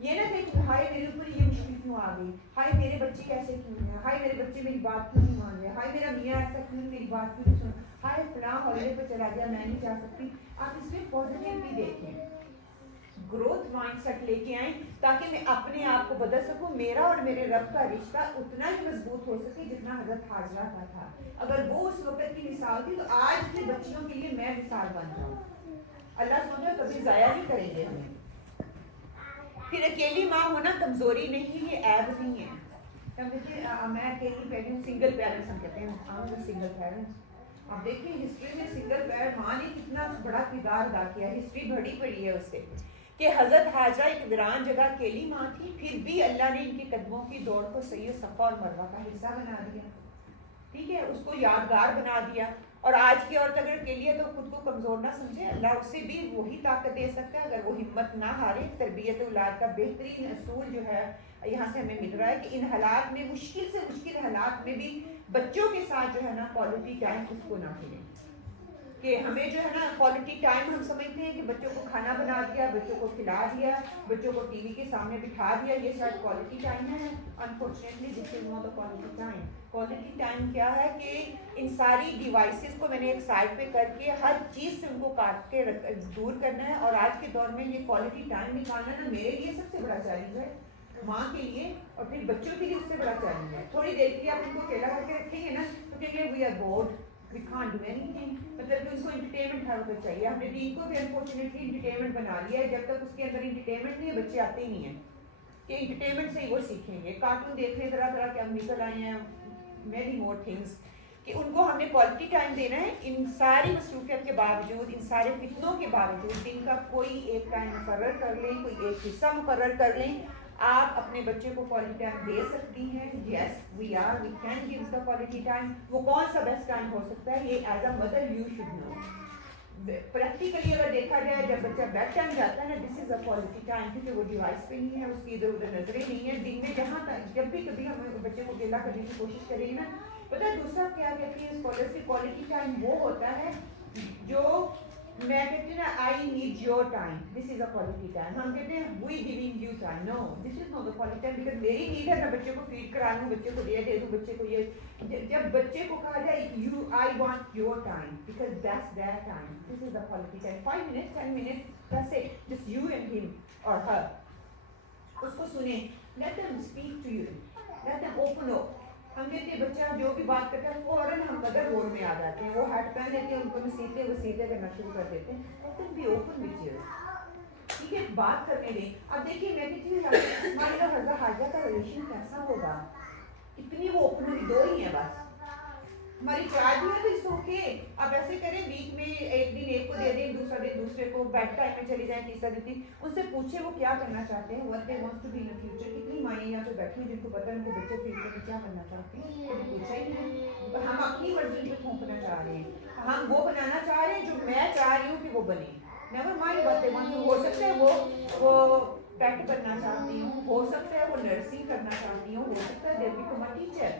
یہ نہ دیکھیں ہائے میرے اوپر یہ مشکل کیوں آ گئی, ہائے میرے بچے کیسے کیوں ہیں, ہائے میرے بچے میری بات کیوں نہیں مان رہے, ہائے میرا میاں ایسا کیوں میری بات کیوں نہیں سن, ہائے فلاں ہالیڈے پہ چلا گیا میں نہیں جا سکتی. آپ اس میں پازیٹیولی دیکھیں, گروتھ مائنڈ سیٹ لے کے آئیں تاکہ میں اپنے آپ کو بدل سکوں. میرا اور میرے رب کا رشتہ اتنا ہی مضبوط ہو سکے جتنا حضرت حاجرہ کا تھا. اگر وہ اس وقت کی مثال تھی تو آج کی بچیوں کے لیے میں مثال بن جاؤں. اللہ سمجھو کبھی ضائع نہیں کریں گے ہمیں. پھر اکیلی ماں ہونا کمزوری نہیں, یہ عیب نہیں ہے. میں اکیلی پیرنٹ ہوں, سنگل پیرنٹس ہم کہتے ہیں, سنگل پیرنٹس. آپ دیکھیں ہسٹری میں سنگل پیرنٹ ماں نے کتنا بڑا کردار ادا کیا, ہسٹری بڑی پڑی ہے اس سے کہ حضرت حاجرہ ایک ویران جگہ اکیلی ماں تھی, پھر بھی اللہ نے ان کے قدموں کی دوڑ کو صحیح صفا اور مروہ کا حصہ بنا دیا. ٹھیک ہے, اس کو یادگار بنا دیا. اور آج کی عورت اگر اکیلی ہے تو خود کو کمزور نہ سمجھے, اللہ اسے بھی وہی طاقت دے سکتا ہے اگر وہ ہمت نہ ہارے. تربیت اولاد کا بہترین اصول جو ہے یہاں سے ہمیں مل رہا ہے کہ ان حالات میں, مشکل سے مشکل حالات میں بھی بچوں کے ساتھ جو ہے نا کوالٹی ٹائم اس کو نہ بھولیں. کہ ہمیں جو ہے نا کوالٹی ٹائم ہم سمجھتے ہیں کہ بچوں کو کھانا بنا دیا, بچوں کو کھلا دیا, بچوں کو ٹی وی کے سامنے بٹھا دیا, یہ شاید کوالٹی ٹائم ہے. Unfortunately this is not the quality time. Quality time کیا ہے کہ ان ساری ڈیوائسز کو میں نے ایک سائڈ پہ کر کے ہر چیز سے ان کو کاٹ کے دور کرنا ہے. اور آج کے دور میں یہ کوالٹی ٹائم نکالنا نا میرے لیے سب سے بڑا چیلنج ہے, ماں کے لیے اور پھر بچوں کے لیے اس سے بڑا چیلنج ہے. تھوڑی دیر کے لیے آپ ان کو اکیلا کر کے رکھیں گے نا تو کہیں گے we are bored, we can't do anything. مطلب کہ ان کو انٹرٹینمنٹ ہر وقت چاہیے. ہم نے دین کو بھی انفارچونیٹلی انٹرٹینمنٹ بنا لیا ہے. جب تک اس کے اندر انٹرٹینمنٹ نہیں ہے بچے آتے ہی نہیں ہیں کہ انٹرٹینمنٹ سے ہی وہ سیکھیں گے. کارٹون دیکھ لیں, طرح طرح کے اب نکل آئے ہیں, مینی مور تھنگس, کہ ان کو ہم نے کوالٹی ٹائم دینا ہے. ان ساری مصروفیت کے باوجود, ان سارے فتنوں کے باوجود دن کا کوئی ایک ٹائم مقرر کر لیں, کوئی ایک حصہ مقرر کر لیں. آپ اپنے بچے کو کوالٹی ٹائم دے سکتی ہیں. Yes we can give the quality time. وہ کون سا بیسٹ ٹائم ہو سکتا ہے یہ as a mother you should know. Practically اگر دیکھا جائے جب بچہ بیڈ ٹائم جاتا ہے نا, دس از اے کوالٹی ٹائم, کیونکہ وہ ڈیوائس پہ نہیں ہے, اس کی ادھر ادھر نظریں نہیں ہیں. دن میں جہاں تک جب بھی کبھی ہم بچے کو اکیلا کرنے کی کوشش کریں گے نا, پتہ ہے دوسرا کیا کہتی ہے اسکالرس کی, کوالٹی ٹائم وہ ہوتا ہے جو میں کہتی ہوں نا I need your time, this is a quality time. ہم کہتے ہیں we giving you time, no this is not a quality time, because میری نیڈ ہے میں بچے کو فیڈ کرا لوں, بچے کو یہ دے دوں, بچے کو یہ. جب بچے کو کہا جائے you I want your time because that's their time, this is a quality time. 5 minutes 10 minutes, that's it, just you and him or her. اس کو سنیں, let them speak to you, let them open up. ہم کہتے ہیں بچہ جو بھی بات کرتا ہے فوراً ہم مدر رول میں آ جاتے ہیں, وہ ہیڈ پہن لیتے ہیں, ان کو وسیلے کرنا شروع کر دیتے ہیں. let them be open with you. ٹھیک ہے, بات کرنے دیں. اب دیکھیے میں کہتی ہوں اسماعیل اور حضرت حاجہ کا ریلیشن کیسا ہوگا, اتنی وہ اوپن ہوئی, 2 ہی ہیں بس. ہماری چار بھی ہے تو اس اوکے. آپ ایسے کریں ویک میں ایک دن ایک کو دے دیں, دوسرا دن دوسرے کو, بیڈ ٹائم میں چلی جائیں, تیسرا دن ان سے پوچھیں وہ کیا کرنا چاہتے ہیں, what they want to be in the future. کتنی مائیں یہاں پہ بیٹھی ہیں جن کو پتہ ہے ان کے بچے فیوچر میں کیا کرنا چاہتے ہیں, کبھی پوچھا ہی نہیں. ہم اپنی مرضی پہ تھوپنا چاہ رہے ہیں, ہم وہ بنانا چاہ رہے ہیں جو میں چاہ رہی ہوں کہ وہ بنے. never mind what they want to. ہو سکتا ہے وہ پیٹ بننا چاہتی ہوں, ہو سکتا ہے وہ نرسنگ کرنا چاہتی ہوں, ہو سکتا ہے they become a teacher.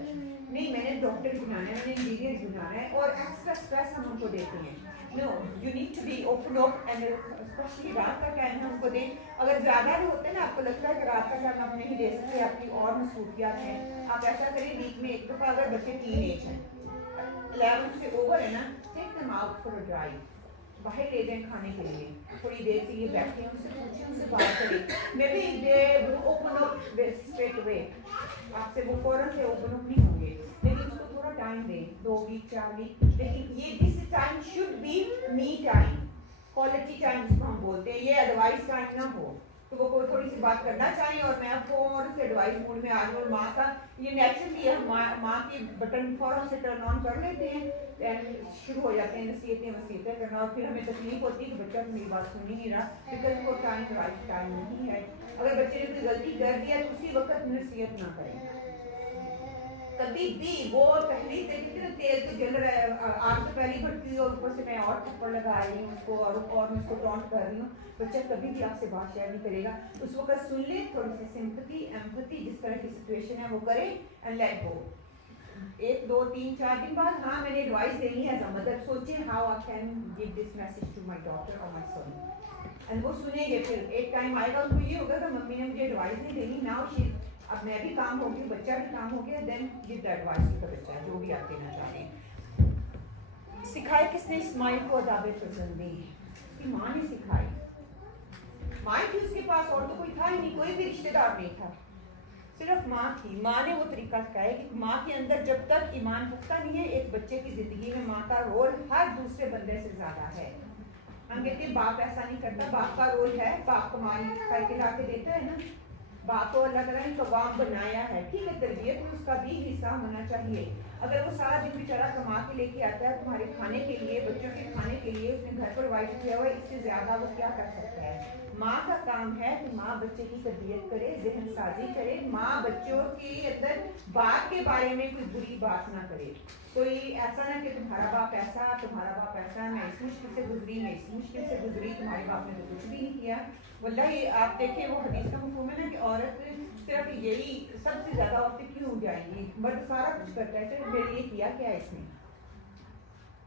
نہیں میں نے ڈاکٹر بنانا ہے, میں نے انجینئر بنانا ہے, اور ایکسٹرا اسٹریس ہم ان کو دیتے ہیں. No you need to be open up, and especially رات کا ٹائم ہم کو دیں. اگر زیادہ بھی ہوتے ہیں نا, آپ کو لگتا ہے کہ رات کا ٹائم آپ نہیں دے سکتے, آپ کی اور مصروفیات ہیں, آپ ایسا کریں ویک میں ایک دفعہ, اگر بچے ٹین ایج ہیں 11 سے اوور ہے نا, take them out for a drive, باہر لے جائیں کھانے کے لیے, تھوڑی دیر کے لیے بیٹھیں, ان سے پوچھیں, ان سے بات کریں. Maybe they will open up straight away, آپ سے وہ فوراً سے اوپن اپ نہیں ہوں گے, لیکن اس کو تھوڑا ٹائم دیں, 2 ویک 4 ویک. لیکن یہ this time should be me time, quality time جس کو ہم بولتے ہیں. یہ ایڈوائس ٹائم نہ ہو تو وہ کوئی تھوڑی سی بات کرنا چاہیں اور میں فوراً سے ایڈوائس موڈ میں آ رہی ہوں. ماں کا یہ نیچرلی ہے, ماں کی بٹن فوراً سے ٹرن آن کر لیتے ہیں, شروع ہو جاتے ہیں نصیحتیں وصیتیں کرنا, اور پھر ہمیں تکلیف ہوتی ہے کہ بچہ میری بات سن ہی نہیں رہا, بیکاز وہ ٹائم رائٹ ٹائم نہیں ہے. اگر بچے نے کوئی غلطی کر دیا تو اسی وقت نصیحت نہ کریں. کبھی بھی وہ تحریر دیکھیں کہ تیل تو جل رہا ہے, آگ سے پہلی بھٹتی ہے اور اوپر سے میں اور تھپڑ لگا رہی ہوں اس کو, اور میں اس کو ٹونٹ کر رہی ہوں, بچہ کبھی بھی آپ سے بات شیئر نہیں کرے گا. اس وقت سن لیں, تھوڑی سی سمپتھی ایمپتھی, جس طرح کی سچویشن ہے وہ کریں, اینڈ لیٹ گو. 1 2 3 4 دن بعد ہاں میں نے ایڈوائس دینی ہے ایز اے مدر, سوچیں how I can give this message to my daughter اور مائی سن, اینڈ وہ سنیں گے. پھر ایک ٹائم آئے گا ان کو یہ ہوگا کہ ممی نے مجھے ایڈوائس نہیں دینی, ناؤ شی, اب میں بھی کام ہو گئی, بچہ بھی کام ہو گیا, then give the advice to the بچہ, جو بھی آپ دینا چاہ رہے ہیں. سکھائے کس نے اسماعیل کو آداب پسندی, اس کی ماں نے سکھائی. ماں تھی اس کے پاس, اور تو کوئی تھا ہی نہیں, کوئی بھی رشتے دار نہیں تھا, صرف ماں تھی. ماں نے وہ طریقہ سکھایا کہ ماں کے اندر جب تک ایمان پختہ نہیں ہے, ایک بچے کی زندگی میں ماں کا رول ہر دوسرے بندے سے زیادہ ہے. ہم کہتے ہیں باپ ایسا نہیں کرتا, باپ کا رول ہے, باپ کمائی کر کے لا کے دیتا ہے نا, باپ کو اللہ تعالیٰ نے قوام بنایا ہے, ٹھیک ہے, تربیت میں اس کا بھی حصہ ہونا چاہیے, अगर वो सारा दिन बेचारा कमा के लेके आता है तुम्हारे खाने के लिए, बच्चों के खाने के लिए, उसने घर पर वाइट किया हुआ है, इससे ज्यादा वो क्या कर सकता है? माँ का काम है कि माँ बच्चे की तरबियत करे, ज़हन साजी करे, माँ बच्चों के अंदर बात के बारे में कोई बुरी बात ना करे। कोई ऐसा ना कि तुम्हारा बाप ऐसा, तुम्हारा बाप ऐसा, मैं इस मुश्किल से गुजरी, मैं इस मुश्किल से गुजरी, तुम्हारे बाप ने तो कुछ भी नहीं किया। वल्लाही आप देखें वो हदीस का मफ़हूम है ना कि औरत सिर्फ यही, सबसे ज़्यादा औरतें क्यों हो जाएंगी, मर्द सारा कुछ करता है, सिर्फ मेरे लिए किया क्या है इसने?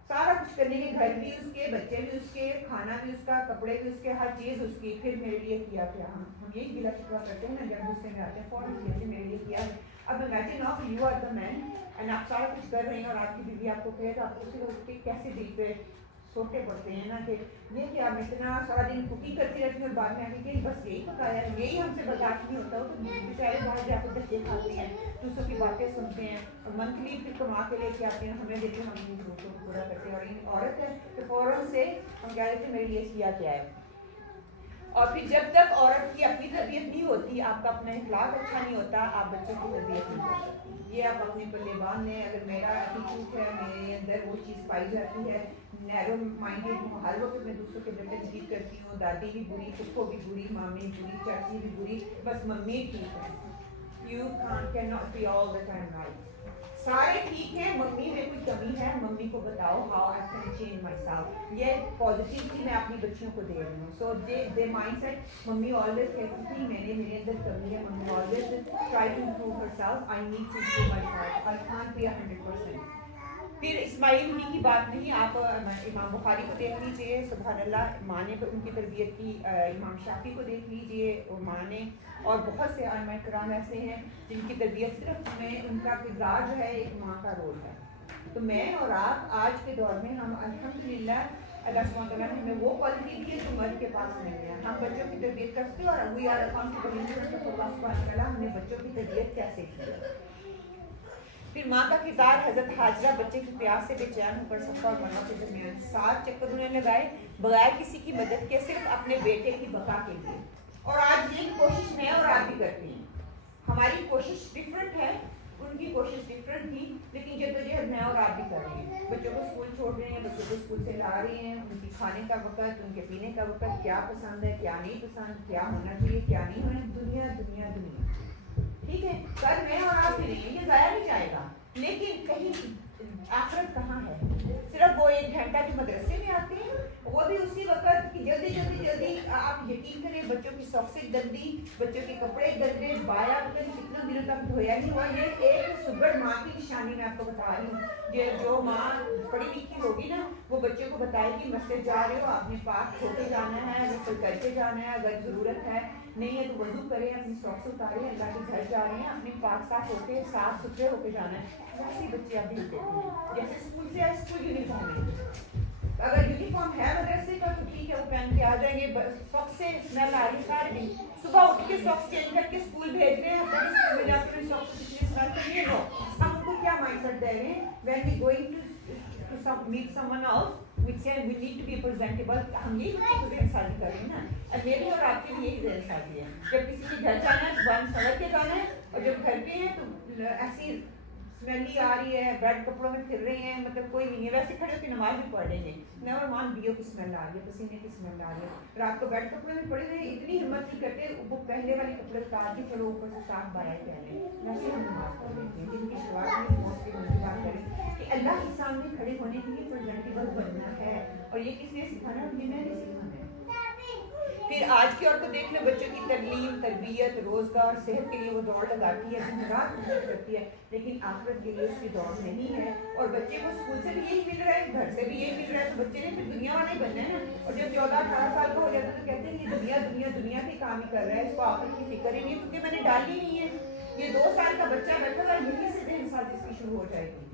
सारा कुछ करने के, घर भी उसके, बच्चे भी उसके, खाना भी उसका, कपड़े भी उसके, हर चीज़ उसकी, फिर मेरे लिए किया क्या? हम यही गिला शिकवा करते हैं ना जब गुस्से में आते हैं, फौरन से मेरे लिए किया है। अब imagine of you are the man and आप सारा कुछ कर रहे हैं और आपकी बीवी आपको कहे तो आप उसी वक्त कैसे दिल पे सोटे पड़ते हैं ना कि ये क्या मैं इतना सारा दिन कुकिंग करती रहती हूँ और बाद में आके कि बस यही पकाया, यही हमसे बर्दाश्त नहीं होता हो, तो बेचारे बाहर जाकर धक्के खाते हैं, दूसरों की बातें सुनते हैं और मंथली फिर कमा के लेके आते हैं, हमें देते हैं, हम इन जरूरतों को पूरा करते हैं। और इन औरत है तो फौरन से हम कह रहे थे मेरे लिए किया क्या है। और फिर जब तक औरत की अपनी तरबियत नहीं होती, आपका अपना इखलाक अच्छा नहीं होता, आप बच्चों की तरबियत नहीं कर सकती। ये आप अपने पल्ले बांध लें। अगर मेरा एटीट्यूड है, मेरे अंदर वो चीज़ पाई जाती है, नैरो माइंडेड हूँ, हर वक्त मैं दूसरों के बेटे तनकीद करती हूँ, दादी भी बुरी, फुफ्फो भी बुरी, मामी बुरी, चाची भी बुरी, बस मम्मी ठीक है। You can not be all the time right. सारे ठीक हैं, मम्मी में कोई कमी है, मम्मी को बताओ how I can change myself. ये पॉजिटिविटी मैं अपनी बच्चियों को दे रही हूँ। So the mindset, mummy always कहती थी मेरे अंदर कमी है, mummy always try to improve herself, I need to improve myself, I can't be 100%। फिर इस्माइल ही की बात नहीं, आप इमाम बुखारी को देख लीजिए, सुभान अल्लाह, माँ ने उनकी तरबियत की, इमाम शाफी को देख लीजिए और माँ ने, और बहुत से आइमा किराम ऐसे हैं जिनकी तरबियत सिर्फ में उनका किरदार जो है एक माँ का रोल है। तो मैं और आप आज के दौर में हम अल्हम्दुलिल्लाह अल्लाह सुब्हानहू व तआला ने हमें वो क्वालिटी दी है जो मर्द के पास नहीं है। हम बच्चों की तरबियत करते हैं और we are accountable in front of Allah सुब्हानहू व तआला, हमने बच्चों की तरबियत कैसे की। फिर माँ का किरदार, हजरत हाजरा बच्चे की प्यास से बेचैन होकर सफा और मरवा के दरमियान 7 चक्कर उन्होंने लगाए बगैर किसी की मदद के, सिर्फ अपने बेटे की बका के लिए। और आज ये कोशिश मैं और आप भी करते हैं, हमारी कोशिश डिफरेंट है, उनकी कोशिश डिफरेंट थी, लेकिन जद्दोजहद मैं और आप भी कर रहे हैं। बच्चों को स्कूल छोड़ रहे हैं, बच्चों को स्कूल से ला रहे हैं, उनकी खाने का वक्त, उनके पीने का वक्त, क्या पसंद है क्या नहीं पसंद, क्या होना चाहिए क्या नहीं होना, दुनिया दुनिया दुनिया। ठीक है, कल मैं और आप भी नहीं है, ये ज़ाया नहीं जाएगा, लेकिन कहीं आखिरत कहाँ है? सिर्फ वो 1 घंटा जो मदरसे में आते हैं, वो भी उसी वक्त कि जल्दी जल्दी जल्दी, आप यकीन करें बच्चों की सॉक्सेस गंदी, बच्चों के कपड़े गंदे, बाया कितना दिनों तक धोया नहीं हुआ। ये एक सुगड़ माँ की निशानी मैं आपको बता रही हूँ। ये जो माँ पढ़ी लिखी होगी ना, वो बच्चे को बताएगी मस्जिद जा रहे हो, आपने पाक होके जाना है, गुस्ल करके जाना है, अगर ज़रूरत है नहीं है तो वजू करें, अपनी सॉक्स उतारें, अल्लाह के घर जा रहे हैं, अपने पाक साफ होके साफ सुथरे होके जाना है। वैसे बच्चे आप भेज देते हैं, जैसे स्कूल से आए, स्कूल यूनिफॉर्म है, अगर यूनिफॉर्म है मदरसे का तो ठीक है, वो पहन के आ जाएंगे। सॉक्स से स्मेल आ रही है सारे दिन, सुबह उठ के सॉक्स चेंज करके स्कूल भेज रहे हैं, अपने स्कूल में जाकर सॉक्स कितनी स्मेल करिए लो। हम उनको क्या माइंडसेट दे रहे हैं? When we going to meet someone else, we need to be presentable। हम यही बच्चों को ज़हनसाज़ी कर रहे हैं ना, और मेरी और आपके लिए यही ज़हनसाज़ी है। जब किसी के घर जाना है तो बंद सड़क के जाना है, और जब घर पे हैं तो ऐसी स्मेली आ रही है, ब्रेड कपड़ों में फिर रहे हैं, मतलब कोई नहीं है, वैसे खड़े होकर नमाज भी पढ़ रहे हैं, नेवर मान दियो की स्मेल आ रही है, पसीने की स्मेल आ रही है, रात को ब्रेड कपड़े में पड़े रहे, इतनी हिम्मत नहीं करते वो पहले वाले कपड़े उतार के चलो ऊपर से 7 बार पहले, वैसे हम नमाज पढ़ लेते हैं। जिनकी शुरुआत में मोस्टली उनकी बात करें कि अल्लाह के सामने खड़े होने के लिए प्रेजेंटेबल बनना है, और ये किसने सिखाना? ये मैंने सिखाना है। फिर आज की औरत को देख लो, बच्चों की तरलीम, तरबियत, रोजगार, सेहत के लिए वो दौड़ लगाती है, दिन रात मेहनत करती है, लेकिन आखिरत के लिए उसकी दौड़ नहीं है। और बच्चे को स्कूल से भी यही मिल रहा है, घर से भी यही मिल रहा है, तो बच्चे ने फिर दुनिया वाला ही बनना है ना। और जब 14-18 साल का हो जाता है तो कहते हैं ये दुनिया दुनिया दुनिया के काम ही कर रहा है, इसको आखिरत की फिक्र ही नहीं, क्योंकि मैंने डाली नहीं है। ये 2 साल का बच्चा बैठा हुआ, यहीं से ज़हनसाज़ी इसकी शुरू हो जाएगी।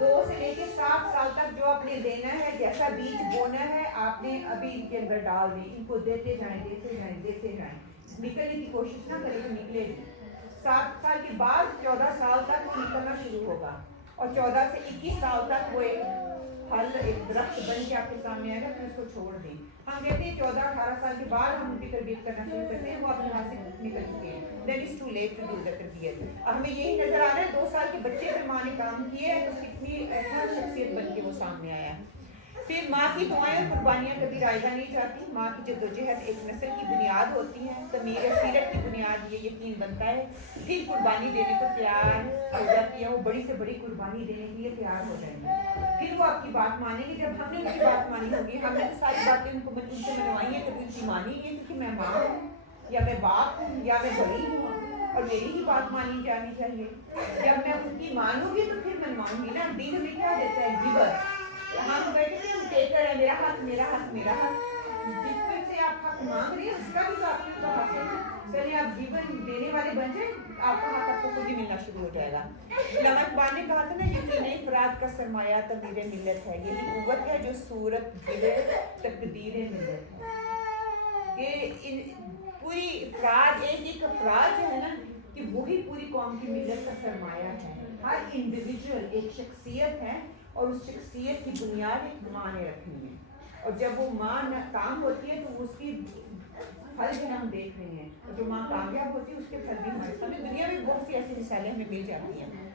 2 से लेके 7 साल तक जो आपने देना है, जैसा बीज बोना है, आपने अभी इनके अंदर डाल दी, इनको देते जाएं देते जाएं देते जाएं, निकलने की कोशिश ना करें तो निकलेगी। 7 साल के बाद 14 साल तक वो निकलना शुरू होगा, और 14 से 21 साल तक वो एक फल, एक दरख्त बन के आपके सामने आएगा, फिर उसको छोड़ दें। हम कहते हैं 14-18 साल के बाद हम उनकी तरबियत करना शुरू करते हैं, वो अपने हाथ से निकल चुके हैं, then it's too late to do the तरबियत। अब हमें यही नजर आ रहा है 2 साल के बच्चे पे माँ ने काम किए है तो कितनी अच्छा शख्सियत बन के वो सामने आया है। फिर माँ की दुआएं और कुर्बानियाँ कभी रायगा नहीं जाती। माँ की जद्दोजहद एक नस्ल की बुनियाद होती है, तमीर सीरत की बुनियाद ये यकीन बनता है। फिर कुर्बानी देने को तैयार हो जाती है, वो बड़ी से बड़ी कुर्बानी देने के लिए तैयार हो जाएंगे। फिर वो आपकी बात मानेंगे। जब हमने उनकी बात मानी होगी, हमने तो सारी बातें उनसे मनवाई है, कभी उनकी मानी है क्योंकि मैं माँ हूँ या मैं बाप हूँ या मैं बड़ी हूँ और मेरी ही बात मानी जानी चाहिए। जब मैं उनकी मानूंगी तो फिर मनवाऊंगी ना। दीन में क्या देता है? गिवर। हम बैठे थे, हम टेकर है, मेरा हक मेरा हक मेरा हक। जिस से आप हक मांग रही है उसका भी तो आपके तो हक है। चलिए आप जीवन देने वाले बन जाए, आपका हक आपको खुद ही मिलना शुरू हो जाएगा। अल्लामा इकबाल ने कहा था ना, यकीन इफराद का सरमाया तमीर मिल्लत है, यही कुव्वत है जो सूरत गिरे तकदीर मिल्लत है। ये पूरी अफराद एक अफराद जो है ना कि वही पूरी कौम की मिल्लत का सरमाया है। हर इंडिविजुअल एक शख्सियत है और उस शख्सियत की बुनियाद एक माँ ने रखनी है। और जब वो माँ नाकाम होती है तो उसकी फल भी हम देख रहे हैं, और जो माँ कामयाब होती है उसके फल भी हमारे सामने दुनिया में बहुत सी ऐसी मिसालें हमें मिल जाती हैं।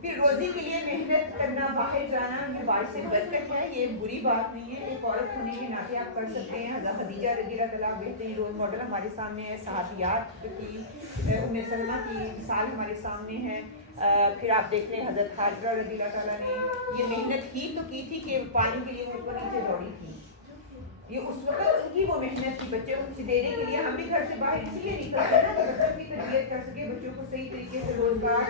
फिर रोजी के लिए मेहनत करना, बाहर जाना, ये बात से बरकत है, ये बुरी बात नहीं है। एक औरत होने के नाते आप कर सकते हैं। हज़रत खदीजा रज़ियल्लाहु अन्हा बेहतरीन रोल मॉडल हमारे सामने है। सहाबियात की उम्मे सलमा की मिसाल हमारे सामने है। फिर आप देख लें हज़रत हाजरा रज़ियल्लाहु अन्हा ने ये मेहनत की तो की थी कि पानी के लिए ऊपर नीचे दौड़ी थी। ये उस वक्त उनकी वो मेहनत थी बच्चे को कुछ देने के लिए। हम भी घर से बाहर इसलिए निकलते हैं ना कि बच्चों की तरबियत कर सके, बच्चों को सही तरीके से रोजगार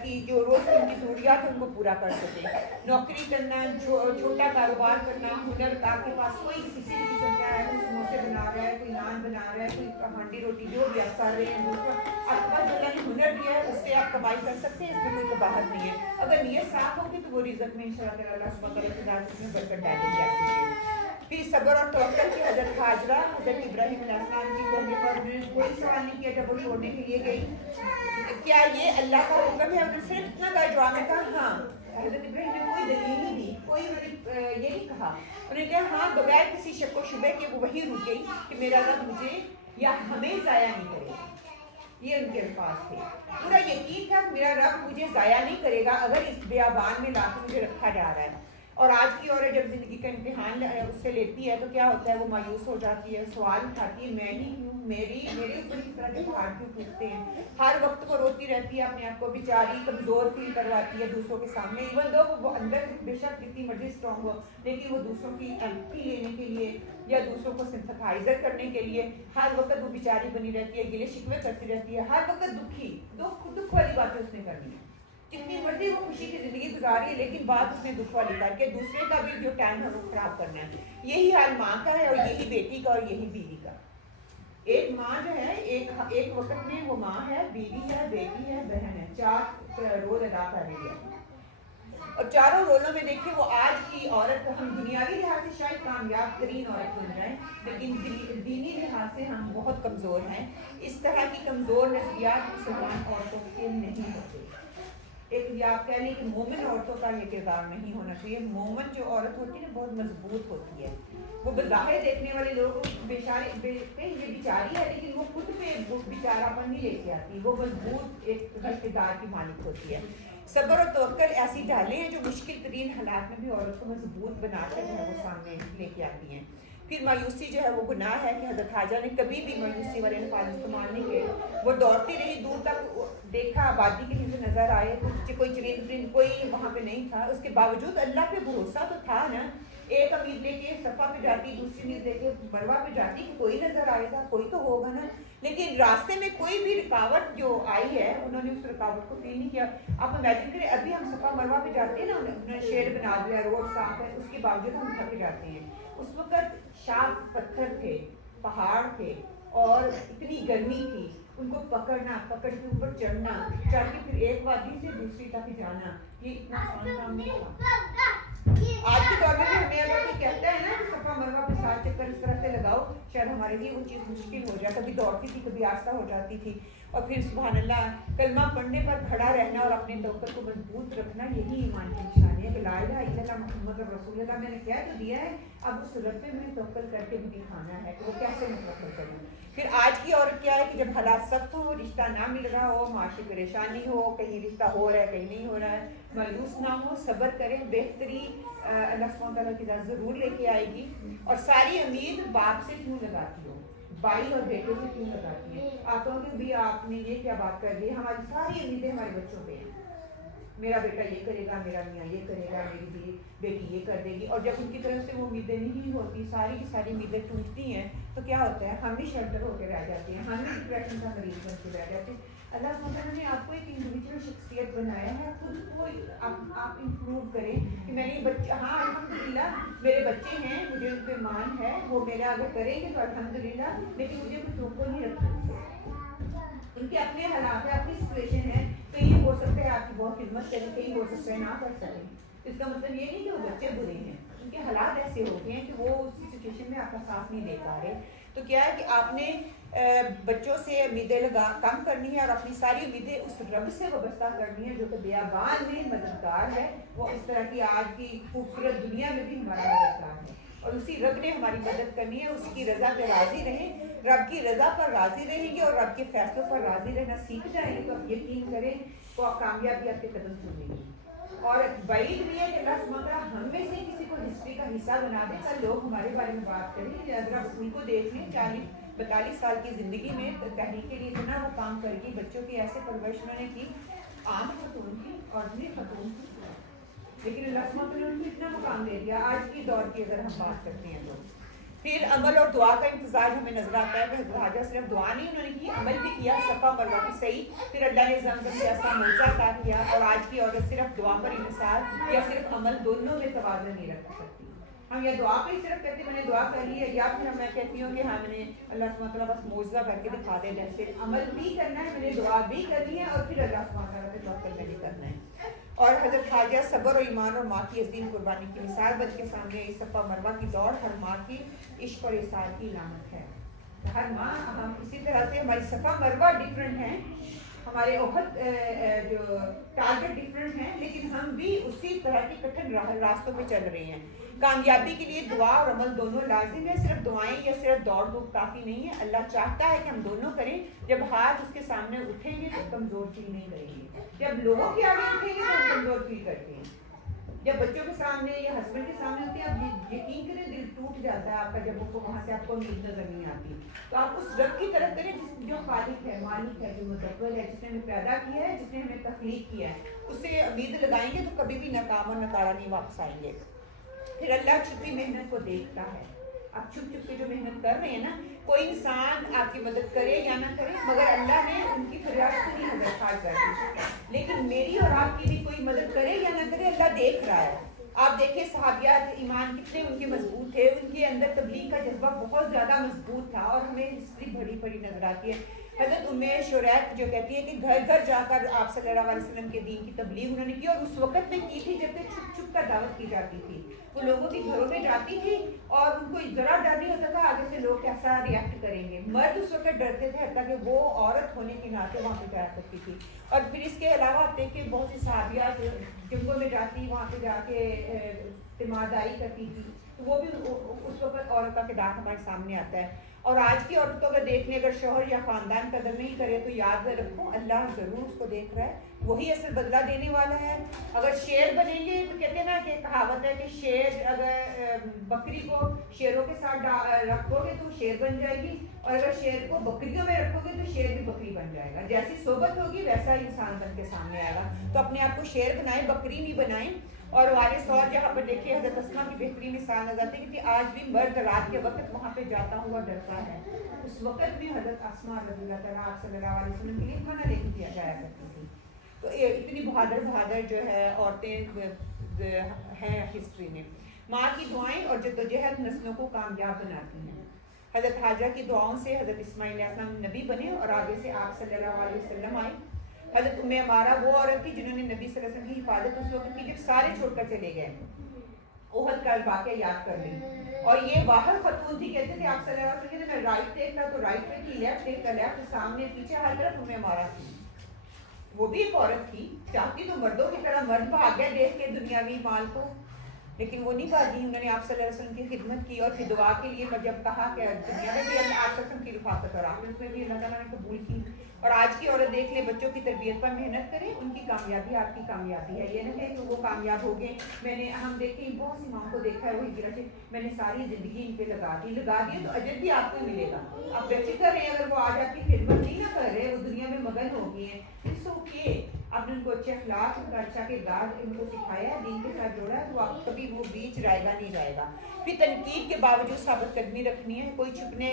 की जो रोज की उनकी ज़रूरियात है उनको पूरा कर सके। नौकरी करना, छोटा कारोबार करना, हुनर आपके पास कोई किसी भी किस्म का है, कोई समोसे बना रहा है, कोई नान बना रहा है, कोई हांडी रोटी जो भी आप कर रहे हैं, आपके पास जो अल्लाह ने हुनर दिया है उससे आप कमाई कर सकते हैं, इसमें कोई कबाहत नहीं है। अगर नीयत साफ होगी तो वो रिज़्क़ में इंशाअल्लाह अल्लाह सुब्हानहू व तआला इसमें बरकत डालेंगे आपके। फिर सब्र और तवक्कुल की हज़रत हाजरा हज़रत इब्राहीम अलैहिस्सलाम की कहने पर कोई सवाल नहीं किया जब वो छोड़ने के लिए गई, क्या ये अल्लाह का हुक्म है? उन्होंने सिर्फ इतना का जवाब में कहा हाँ। हज़रत इब्राहीम ने कोई दलील नहीं दी, कोई ये नहीं कहा। उन्होंने कहा हाँ, बगैर किसी शक व शुबे के वो वही रुक गई कि मेरा रब मुझे या हमें ज़ाया नहीं करेगा। ये उनके अल्फाज थे। पूरा यकीन था कि मेरा रब मुझे ज़ाया नहीं करेगा अगर इस बियाबान में लाकर मुझे रखा जा रहा है। और आज की औरत जब जिंदगी का इम्तिहान उससे लेती है तो क्या होता है? वो मायूस हो जाती है, सवाल उठाती है, मैं ही क्यों, मेरे ऊपर इस तरह के पहाड़ क्यों टूटते हैं? हर वक्त को रोती रहती है, अपने आप को बेचारी कमजोर फील करवाती है दूसरों के सामने। इवन दो वो अंदर बेशक जितनी मर्जी स्ट्रॉन्ग हो, लेकिन वो दूसरों की एम्पैथी लेने के लिए या दूसरों को सिंपैथाइजर करने के लिए हर वक्त वो बेचारी बनी रहती है, गिले शिकवे करती रहती है, हर वक्त दुख वाली बातें उसने करनी है। जितनी मर्जी वो खुशी की जिंदगी गुजारी है, लेकिन बात उसने दुख वाली करके दूसरे का भी जो टाइम है वो खराब करना है। यही हाल माँ का है और यही बेटी का और यही बीवी का। एक माँ जो है एक वक्त में वो माँ है, बीवी है, बेटी है, बहन है, 4 रोल अदा कर रही है। और चारों रोलों में देखिए वो आज की औरत, हम दुनियावी लिहाज से शायद कामयाब तरीन औरत बन जाए, लेकिन दीनी लिहाज से हम बहुत कमज़ोर हैं। इस तरह की कमज़ोर नज़रियात मुसलमान औरतों के नहीं होते। एक या आप कह लें कि मोमिन औरतों का ये किरदार नहीं होना चाहिए। मोमिन जो औरत होती है ना बहुत मजबूत होती है। वो बज़ाहिर देखने वाले लोग बेचारे ये बेचारी है, लेकिन वो खुद पे बेचारापन नहीं लेके आती, वो मजबूत एक रिश्तेदार की मालिक होती है। सब्र और तवक्कुल ऐसी ढालें हैं जो मुश्किल तरीन हालात में भी औरत को मजबूत बनाकर जो है वो सामने लेके आती हैं। फिर मायूसी जो है वो गुनाह है कि हज़रत हाजरा ने कभी भी मायूसी वाले अल्फाज इस्तेमाल नहीं किए। वो दौड़ती रही, दूर तक देखा आबादी के नीचे नजर आए, कोई चरिंद कोई वहाँ पे नहीं था, उसके बावजूद अल्लाह पे भरोसा तो था ना। एक उम्मीद लेके सफ़ा पे जाती, दूसरी उम्मीद लेके मरवा पे जाती कि कोई नजर आएगा, कोई तो होगा ना। लेकिन रास्ते में कोई भी रुकावट जो आई है उन्होंने उस रुकावट को फील नहीं किया। आप इमेजिन करें, अभी हम सफ़ा मरवा पे जाते हैं ना, उन्होंने शेड बना दिया, रोड साफ है, उसके बावजूद हम थक जाते हैं। उस वक्त शार्प पत्थर थे, पहाड़ थे और इतनी गर्मी थी, उनको पकड़ना, पकड़ के ऊपर चढ़ना, चढ़ के फिर एक वादी से दूसरी तक जाना, ये इतना आसान काम नहीं था। आज के दौर में हमें अगर कोई कहता है ना कि सफा मरवा पे 7 चक्कर इस तरह से लगाओ, शायद हमारे लिए वो चीज़ मुश्किल हो जाए। कभी दौड़ती थी, कभी आस्था हो जाती थी। और फिर सुभान अल्लाह कलमा पढ़ने पर खड़ा रहना और अपने तवक्कुल को मजबूत रखना, यही ईमान की निशानी है कि ला इलाहा इल्लल्लाह मुहम्मद रसूलुल्लाह मैंने कह तो दिया है, अब उस रब पे मैंने तवक्कुल करके भी दिखाना है कि वो कैसे मतलब करूँ। फिर आज की औरत क्या है कि जब हालात सख्त हो, रिश्ता ना मिल रहा हो, माशी परेशानी हो, कहीं रिश्ता हो रहा है कहीं नहीं हो रहा है, मायूस ना हो, सब्र करें, बेहतरी अल्लाह सुब्हानहू तआला की ज़ात ज़रूर लेके आएगी। और सारी उम्मीद बाप से क्यों लगाती हो, भाई और बेटों से क्यों लगाती है? आप कहोगे भी आपने ये क्या बात कर दी, हमारी सारी उम्मीदें हमारे बच्चों पे हैं, मेरा बेटा ये करेगा, मेरा मियाँ ये करेगा, मेरी बेटी ये कर देगी। और जब उनकी तरफ से वो उम्मीदें नहीं होती, सारी की सारी उम्मीदें टूटती हैं, तो क्या होता है, हम भी शेल्टर होकर रह जाते हैं, हम भी डिप्रेशन का मरीज बन के रह जाते हैं। अल्लाह सुब्हानहू ने आपको एक इंडिविजुअल शख्सियत बनाया है, खुद को आप इम्प्रूव करें कि मैंने बच्चे, हाँ अल्हम्दुलिल्लाह मेरे बच्चे हैं, मुझे उन पर मान है, वो मेरा अगर करेंगे तो अल्हम्दुलिल्लाह, लेकिन मुझे कुछ रोको नहीं रखना, उनके अपने हालात है, अपनी सिचुएशन है, कहीं हो सकता है आपकी बहुत खिदमत करें, कहीं हो सकता है ना कर सकें। इसका मतलब ये नहीं कि वो बच्चे बुरे हैं, उनके हालात ऐसे होते हैं कि वो उस सिचुएशन में आपका साथ नहीं दे पा रहे। तो क्या है कि आपने बच्चों से उम्मीदें कम करनी है और अपनी सारी उम्मीदें उस रब से वाबस्ता करनी है जो कि बेयाबान में मददगार है, वो इस तरह की आज की खूबसूरत दुनिया में भी हमारा मददगार है, और उसी रब ने हमारी मदद करनी है। उसकी रज़ा पे राज़ी रहें, रब की रज़ा पर राज़ी रहेंगे और रब के फैसलों पर राज़ी रहना सीख जाएंगे तो आप यकीन करें तो आप कामयाबी आपके कदम चूमेंगी। और वही भी है कि अल्लाह सुब्हानहू तआला हम में से किसी को हिस्ट्री का हिस्सा बना दे, कल लोग हमारे बारे में बात करें, ज़रा उनको देख लें, 40-42 साल की ज़िंदगी में तहरीक के लिए इतना वो काम करेगी, बच्चों की ऐसे परवरिश उन्होंने की, आम खतून की, ऑर्डिनरी खतून की, लेकिन अल्लाह सुब्हानहू तआला ने उनको इतना मुकाम दे दिया। आज की दौर की अगर हम बात करते हैं तो फिर अमल और दुआ का इंतजार हमें नजर आता है कि हज़रत हाजरा सिर्फ दुआ नहीं उन्होंने की, अमल भी किया, सफ़ा मरवा की सही, फिर अल्लाह ने ज़मज़म से ऐसा मौज़ा अता किया। और आज की औरत सिर्फ दुआ पर इंतजार या सिर्फ अमल, दोनों में तवाज़ुन नहीं रख सकती। हम या दुआ पे ही सिर्फ कहते मैंने दुआ कर ली है, या फिर मैं कहती हूँ कि हाँ मैंने अल्लाह सुब्हानहू तआला बस मौज़ा करके दिखा दे, जैसे अमल भी करना है, मैंने दुआ भी करनी है और फिर अल्लाह सुब्हानहू तआला पे तवक्कुल भी करना है। और हज़रत हाजिया सब्र और ईमान और माँ की अज़ीम कुर्बानी की मिसाल बन के सामने इस सफ़ा मरवा की दौड़ हर माँ की इश्क और इसार की इलामत है। हर माँ हम इसी तरह से, हमारी सफ़ा मरवा डिफरेंट हैं, हमारे ओहद जो टारगेट डिफरेंट हैं, लेकिन हम भी उसी तरह के कठिन रास्तों पे चल रहे हैं। कामयाबी के लिए दुआ और अमल दोनों लाजिम है, सिर्फ दुआएं या सिर्फ दौड़ धूप काफ़ी नहीं है। अल्लाह चाहता है कि हम दोनों करें। जब हाथ उसके सामने उठेंगे तो कमज़ोर फील नहीं करेंगे, जब लोगों के आगे उठेंगे तो हम कमज़ोर फील करते हैं, जब बच्चों के सामने या हस्बैंड के सामने होते हैं, आप यकीन करें दिल टूट जाता है आपका, जब वो वहाँ से आपको उम्मीद नजर नहीं आती। तो आप उस रब की तरफ करें जो खालिक है, मालिक है, जो मुतव्वल है, जिसने हमें पैदा किया है, जिसने हमें तख्लीक किया है, उससे उम्मीद लगाएंगे तो कभी भी नाकाम और नकारा नहीं वापस आएंगे। फिर अल्लाह छुपी मेहनत को देखता है। आप छुप छुप के जो मेहनत कर रहे हैं ना, कोई इंसान आपकी मदद करे या ना करे, मगर अल्लाह ने उनकी फरियाद सुनी, हज़रत खाज करती, लेकिन मेरी और आपकी भी कोई मदद करे या ना करे, अल्लाह देख रहा है। आप देखिए सहाबियात ईमान कितने उनके मजबूत थे, उनके अंदर तबलीग का जज्बा बहुत ज़्यादा मजबूत था, और हमें हिस्ट्री बड़ी बड़ी नजर आती है। हज़रत उम्मे शुरैक जो कहती है कि घर घर जाकर आप सल्लल्लाहु अलैहि वसल्लम के दीन की तबलीग उन्होंने की, और उस वक़्त में की थी जब तक छुप छुप कर दावत की जाती थी। वो लोगों के घरों में जाती थी और उनको ज़रा डर नहीं होता था आगे से लोग कैसा रिएक्ट करेंगे। मर्द उस वक्त डरते थे हत्ता कि वो औरत होने के नाते वहाँ पे जाया करती थी। और फिर इसके अलावा आप देखिए बहुत सी सहाबियात जंगों में जाती, वहाँ पे जाके तिमारदारी करती थी, तो वो भी उस वक्त औरत का किरदार हमारे सामने आता है। और आज की औरत को अगर देखने, अगर शोहर या ख़ानदान कदर नहीं करे तो याद रखो अल्लाह ज़रूर उसको देख रहा है, वही असल बदला देने वाला है। अगर शेर बनेंगे तो कहते हैं ना कि कहावत है कि शेर अगर बकरी को शेरों के साथ रखोगे तो शेर बन जाएगी, और अगर शेर को बकरियों में रखोगे तो शेर भी बकरी बन जाएगा। जैसी सोबत होगी वैसा ही इंसान बन के सामने आएगा। तो अपने आप को शेर बनाएं, बकरी नहीं बनाएं। और वारिस और जहाँ पर देखिए हज़रत अस्मा की बेहतरीन मिसाल नजर आती है कि आज भी मर्द रात के वक्त वहाँ पे जाता हुआ डरता है। उस वक्त भी हज़रत अस्मा रज़ियल्लाहु तआला आप सल्लल्लाहु अलैहि वसल्लम के लिए खाना लेके किया जाया करती थी। तो इतनी बहादुर जो है औरतें हैं हिस्ट्री में। माँ की दुआएं और जद्दोजहद नस्लों को कामयाब बनाती हैं। हज़रत हाजरा की दुआओं से हज़रत इस्माइल अलैहिस्सलाम नबी बने और आगे से आप सल्लल्लाहु अलैहि वसल्लम आए। हज़रत उम्मे अमारा वो औरत थी जिन्होंने नबी सल्लल्लाहु अलैहि वसल्लम की हिफाजत उस वक्त की जब सारे छोड़कर चले गए, ओहद का वाक़या याद कर ली। और ये बाहर खतून थी, कहते थे आप सल्लल्लाहु अलैहि वसल्लम, मैं राइट देखता तो राइट पे थी, लेफ्ट देखता लेफ्ट, सामने पीछे हर तरफ उन्हें मारा थी। वो भी एक औरत थी, चाहती तो मर्दों की तरह, मर्द भाग गया देख के दुनियावी माल को, लेकिन वो नहीं भागी। उन्होंने आप सल्लल्लाहु अलैहि वसल्लम की खिदमत की और फिर दुआ के लिए जब कहा कि दुनिया में भी अल्लाह आप की रिफाकत और आखिरत में भी अल्लाह ताला ने कबूल की। और आज की औरत देख ले, बच्चों की तरबियत पर मेहनत करे, उनकी कामयाबी आपकी कामयाबी है। ये नहीं कि वो कामयाब हो गए। हम देखें बहुत सी माँ को देखा है, वही गिरा से मैंने सारी ज़िंदगी इन पे लगा दी तो अजर भी आपको मिलेगा। आप बेफिक्र रहे, अगर वो आज आपकी खिदमत नहीं ना कर रहे, वो दुनिया में मगन हो गए हैं, इट्स ओके। आपने उनको अच्छे अखलाक, उनका अच्छा किरदार उनको सिखाया है, दीन के साथ जोड़ा है, तो आप कभी वो बीच रहेगा नहीं रहेगा। फिर तनकीद के बावजूद साबित कदमी रखनी है। कोई छुपने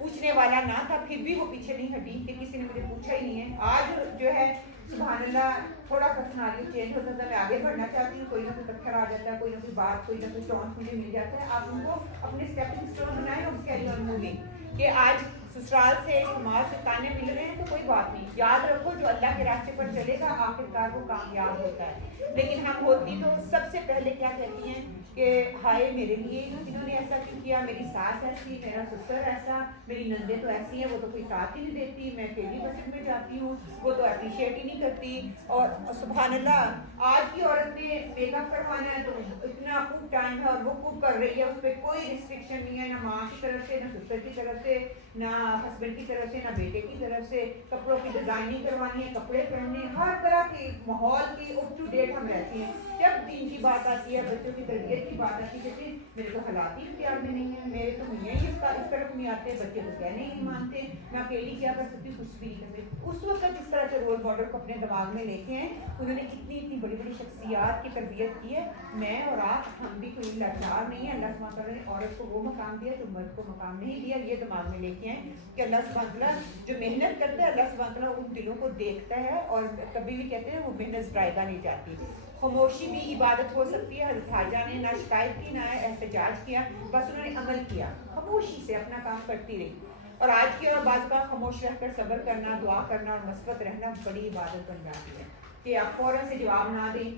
पूछने वाला ना था, फिर भी वो पीछे नहीं हटी कि किसी ने मुझे पूछा ही नहीं है। आज जो है सुभान अल्लाह, थोड़ा सा सिनारियो चेंज होता था, मैं आगे बढ़ना चाहती हूँ, कोई ना कोई पत्थर आ जाता है, कोई ना कोई बात, कोई ना कोई टॉन्ट मुझे मिल जाता है। आप उनको अपने स्टेपिंग स्टोन बनाए और कैरी ऑन मूविंग, कि आज ससुराल से समाज से ताने मिल रहे हैं तो कोई बात नहीं, याद रखो जो अल्लाह के रास्ते पर चलेगा आखिरकार वो कामयाब होता है। लेकिन हम होती तो सबसे पहले क्या कहती हैं कि हाय मेरे लिए इन्होंने ऐसा क्यों किया, मेरी सास ऐसी, मेरा ससुर ऐसा, मेरी नंदे तो ऐसी है, वो तो कोई साथ ही नहीं देती, मैं अकेली बजट में जाती हूँ, वो तो अप्रिशिएट ही नहीं करती। और सुभान अल्लाह, आज की औरत ने मेकअप करवाना है तो इतना खूब टाइम है और वो खूब कर रही है, उस पर कोई रिस्ट्रिक्शन नहीं है, ना माँ की तरफ से, ना ससुर की तरफ से, ना हस्बैंड की तरफ से, ना बेटे की तरफ से। कपड़ों की डिजाइनिंग करवानी है, कपड़े पहनने, हर तरह की माहौल की अप टू डेट हम रहती हैं। जब दीन की बात आती है, बच्चों की तरबियत की बात आती है, कि मेरे तो हालात ही इख्तियार में नहीं है, मेरे तो मियाँ ही इस तरफ नहीं आते, बच्चे तो कहने ही नहीं मानते, मैं अकेली क्या कर सकती हूँ, कुछ भी नहीं कर सकती। उस वक्त जिस तरह के रोल मॉडल को अपने दिमाग में लेके हैं, उन्होंने इतनी इतनी बड़ी बड़ी शख्सियात की तरबियत की है। मैं और आप, हम भी कोई लाचार नहीं है। अल्लाह सुब्हान तआला ने औरत को वो मकाम दिया जो मर्द को मकाम नहीं दिया। ये दिमाग में लेके हैं कि अल्लाह सुब्हान तआला जो मेहनत करता है, अल्लाह सुब्हान तआला उन दिलों को देखता है और कभी भी कहते हैं वो मेहनत ज़ायदा नहीं जाती। खामोशी भी इबादत हो सकती है। हज़रत हाजा ने ना शिकायत की ना एहतजाज किया, बस उन्होंने अमल किया, खामोशी से अपना काम करती रही। और आज की और बात का खामोश रहकर सब्र करना, दुआ करना और मस्बत रहना बड़ी इबादत बन जाती है कि आप फौरन से जवाब ना दें,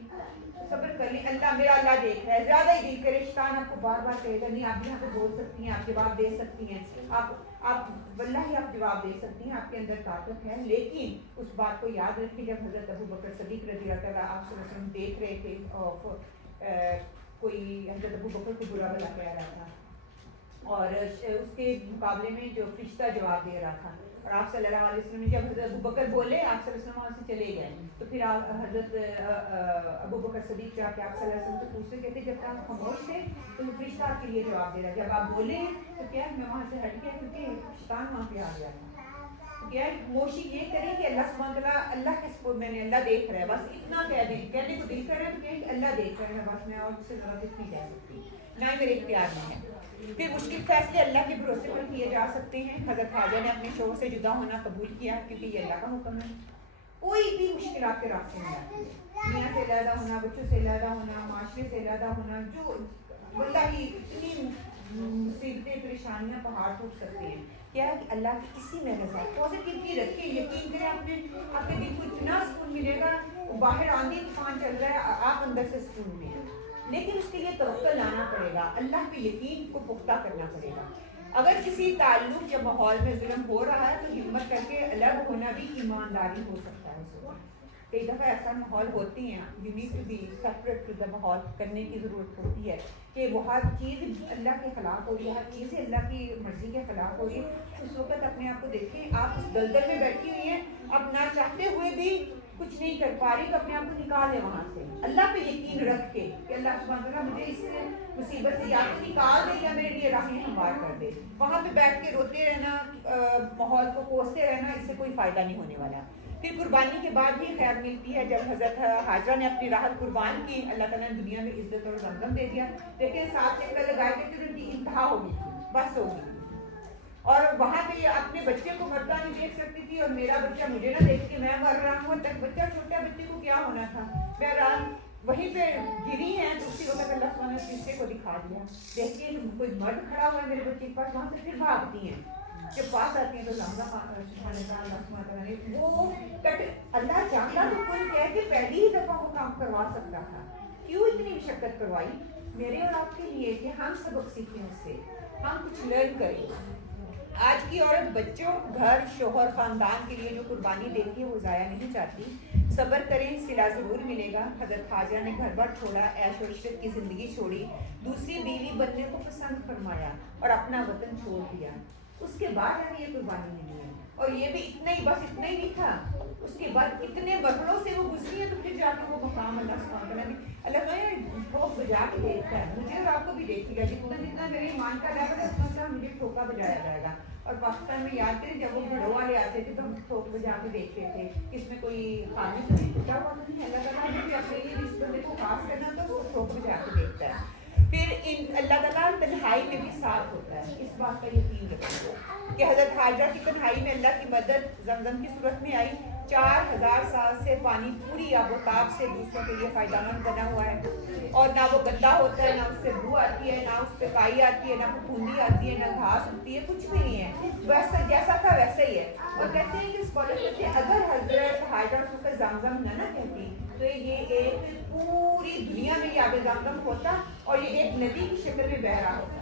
सब्र कर लें। अल्लाह मेरा अल्लाह देख रहा है। ज़्यादा ही दिल करे, शैतान आपको बार बार कहेगा नहीं, आप यहाँ पे बोल सकती हैं, आप जवाब दे सकती हैं, आप वल्लाही आप जवाब दे सकती हैं, आपके अंदर ताकत है। लेकिन उस बात को याद रखिए, जब हज़रत अबू बकर सिद्दीक़ रज़ियल्लाहु ताला आप सल्लल्लाहु अलैहि वसल्लम देख रहे थे कोई हज़रत अबू बकर को बुरा भला कह रहा था और उसके मुकाबले में जो फरिश्ता जवाब दे रहा था, और आप सल्लल्लाहु अलैहि वसल्लम ने जब हज़रत अबू बकर बोले, आप सल्लल्लाहु अलैहि वसल्लम वहाँ से चले गए, तो फिर आप हज़रत अबू बकर सिद्दीक़ जाके आप सल्लल्लाहु अलैहि वसल्लम से पूछते, कहते जब आप खामोश थे तो फरिश्ता आपके लिए जवाब दे रहा, जब आप बोले तो क्या मैं वहाँ से हट गया क्योंकि शैतान वहाँ पे आ गया था। क्या खामोशी ये करें कि अल्लाह सुब्हान तआला, अल्लाह के सपोर्ट मैंने, अल्लाह देख रहा है, बस इतना कह दें। कहने को दिल कर रहा है तो कहें अल्लाह देख रहा है, बस मैं और उससे ज़्यादा कुछ नहीं कह सकती, ना ही मेरे इख्तियार में है। फिर मुश्किल फैसले अल्लाह के भरोसे पर किए जा सकते हैं। हज़रत हाजा ने अपने शोहर से जुदा होना कबूल किया क्योंकि ये अल्लाह का हुक्म है। कोई भी मुश्किल आपके रास्ते में आती है, मियाँ से अलहदा होना, बच्चों से अलहदा होना, माशरे से अलहदा होना, जो वल्लाही इतनी मुसीबतें परेशानियाँ पहाड़ टूट सकते हैं। क्या है कि अल्लाह की किसी में नजर पॉजिटिविटी रखिए, यकीन करें आपने, आपके दिल को इतना सुकून मिलेगा। बाहर आंधी तूफान चल रहा है, आप अंदर से सुकून में हैं, लेकिन उसके लिए तवक्कुल लाना पड़ेगा, अल्लाह पे यकीन को पुख्ता करना पड़ेगा। अगर किसी ताल्लुक या माहौल में जुल्म हो रहा है तो हिम्मत करके अलग होना भी ईमानदारी हो सकता है। कई दफ़ा ऐसा माहौल होती हैं, you need to be separate to the माहौल, करने की ज़रूरत होती है कि वो हर चीज़ अल्लाह के ख़िलाफ़ हो रही है, हर चीज़ अल्लाह की मर्ज़ी के ख़िलाफ़ हो रही है। उस वक्त अपने आप को देखें, आप उस दलदल में बैठी हुई हैं, अब ना चाहते हुए भी कुछ नहीं कर पा रही, तो अपने आप को निकाल लें वहाँ से, अल्लाह पे यकीन रख के कि अल्लाह सुब्हान तआला मुझे इस मुसीबत से या तो निकाल दे या मेरे लिए राहें हमवार कर दे। वहाँ पे बैठ के रोते रहना, माहौल को कोसते रहना, इससे कोई फ़ायदा नहीं होने वाला। फिर कुर्बानी के बाद भी खैर मिलती है। जब हज़रत हाजरा ने अपनी राहत कुर्बान की, अल्लाह ताला ने दुनिया में इज्जत और ज़मज़म दे दिया, लेकिन साथ चक्कर लगाए थे तो उनकी इंतहा हो गई थी, बस हो गई थी। और वहाँ पे अपने बच्चे को मरता नहीं देख सकती थी, और मेरा बच्चा मुझे ना देख के मैं मर रहा हूँ, तक बच्चा छोटा बच्चे को क्या होना था। बहरहाल वहीं पे गिरी है तो उसी वक्त अल्लाह सुब्हान ने शीशे को दिखा दिया, देखिए कोई मर्द खड़ा हुआ है मेरे बच्चे के पास। वहाँ से फिर भागती हैं, जब पास आती हैं तो वो अल्लाह चाहता तो कोई कह के पहली ही दफा वो काम करवा सकता था, क्यों इतनी मशक्कत करवाई। मेरे और आपके लिए कि हम सबक सीखें उससे, हम कुछ लर्न करें। आज की औरत बच्चों, घर, शोहर, खानदान के लिए जो कुर्बानी देती है वो ज़ाया नहीं चाहती। सब्र करें, सिला ज़रूर मिलेगा। हज़रत हाजरा ने घर बार छोड़ा, ऐश और इशरत की ज़िंदगी छोड़ी, दूसरी बीवी बनने को पसंद फरमाया और अपना वतन छोड़ दिया। उसके बाद हमें ये कुर्बानी मिली है, और ये भी इतना ही, बस इतना ही नहीं था, उसके बाद कितने मरहलों से वो गुजरी है, तो फिर जाके वो मकाम अल्लाह सुब्हानहू व तआला ने, अल्लाह ठोक बजा के देखता है, मुझे और आपको भी देखेगा। जितना जितना मेरे ईमान का लेवल है उतना उतना मुझे ठोका बजाया जाएगा। और पाकिस्तान में याद करें जब वो घड़ों वाले आते थे तो हम ठोक बजा के देखते थे, इसमें कोई खाने तो नहीं टूटा हुआ तो नहीं, अल्लाह ताला ने भी अपने लिए इस बंदे को खास करना तो वो ठोक बजा के देखता है। फिर इन अल्लाह ताला तन्हाई में भी साथ होता है, इस बात का यकीन रखिए कि हज़रत हाजरा की तन्हाई में अल्लाह की मदद ज़मज़म की सूरत में आई। 4000 साल से पानी पूरी आबोताब से दूसरों के लिए फ़ायदेमंद बना हुआ है, और ना वो गंदा होता है, ना उससे बू आती है, ना उस पर काई आती है, ना फफूंदी आती है, ना घास उगती है, कुछ भी नहीं है, वैसा जैसा था वैसा ही है। और कहते हैं कि स्कॉलर कहते हैं अगर हज़रत हाजरा को ज़मज़म न कहती तो ये एक पूरी दुनिया में ये आगे ज़मज़म होता और ये एक नदी की शक्ल में बह रहा होता।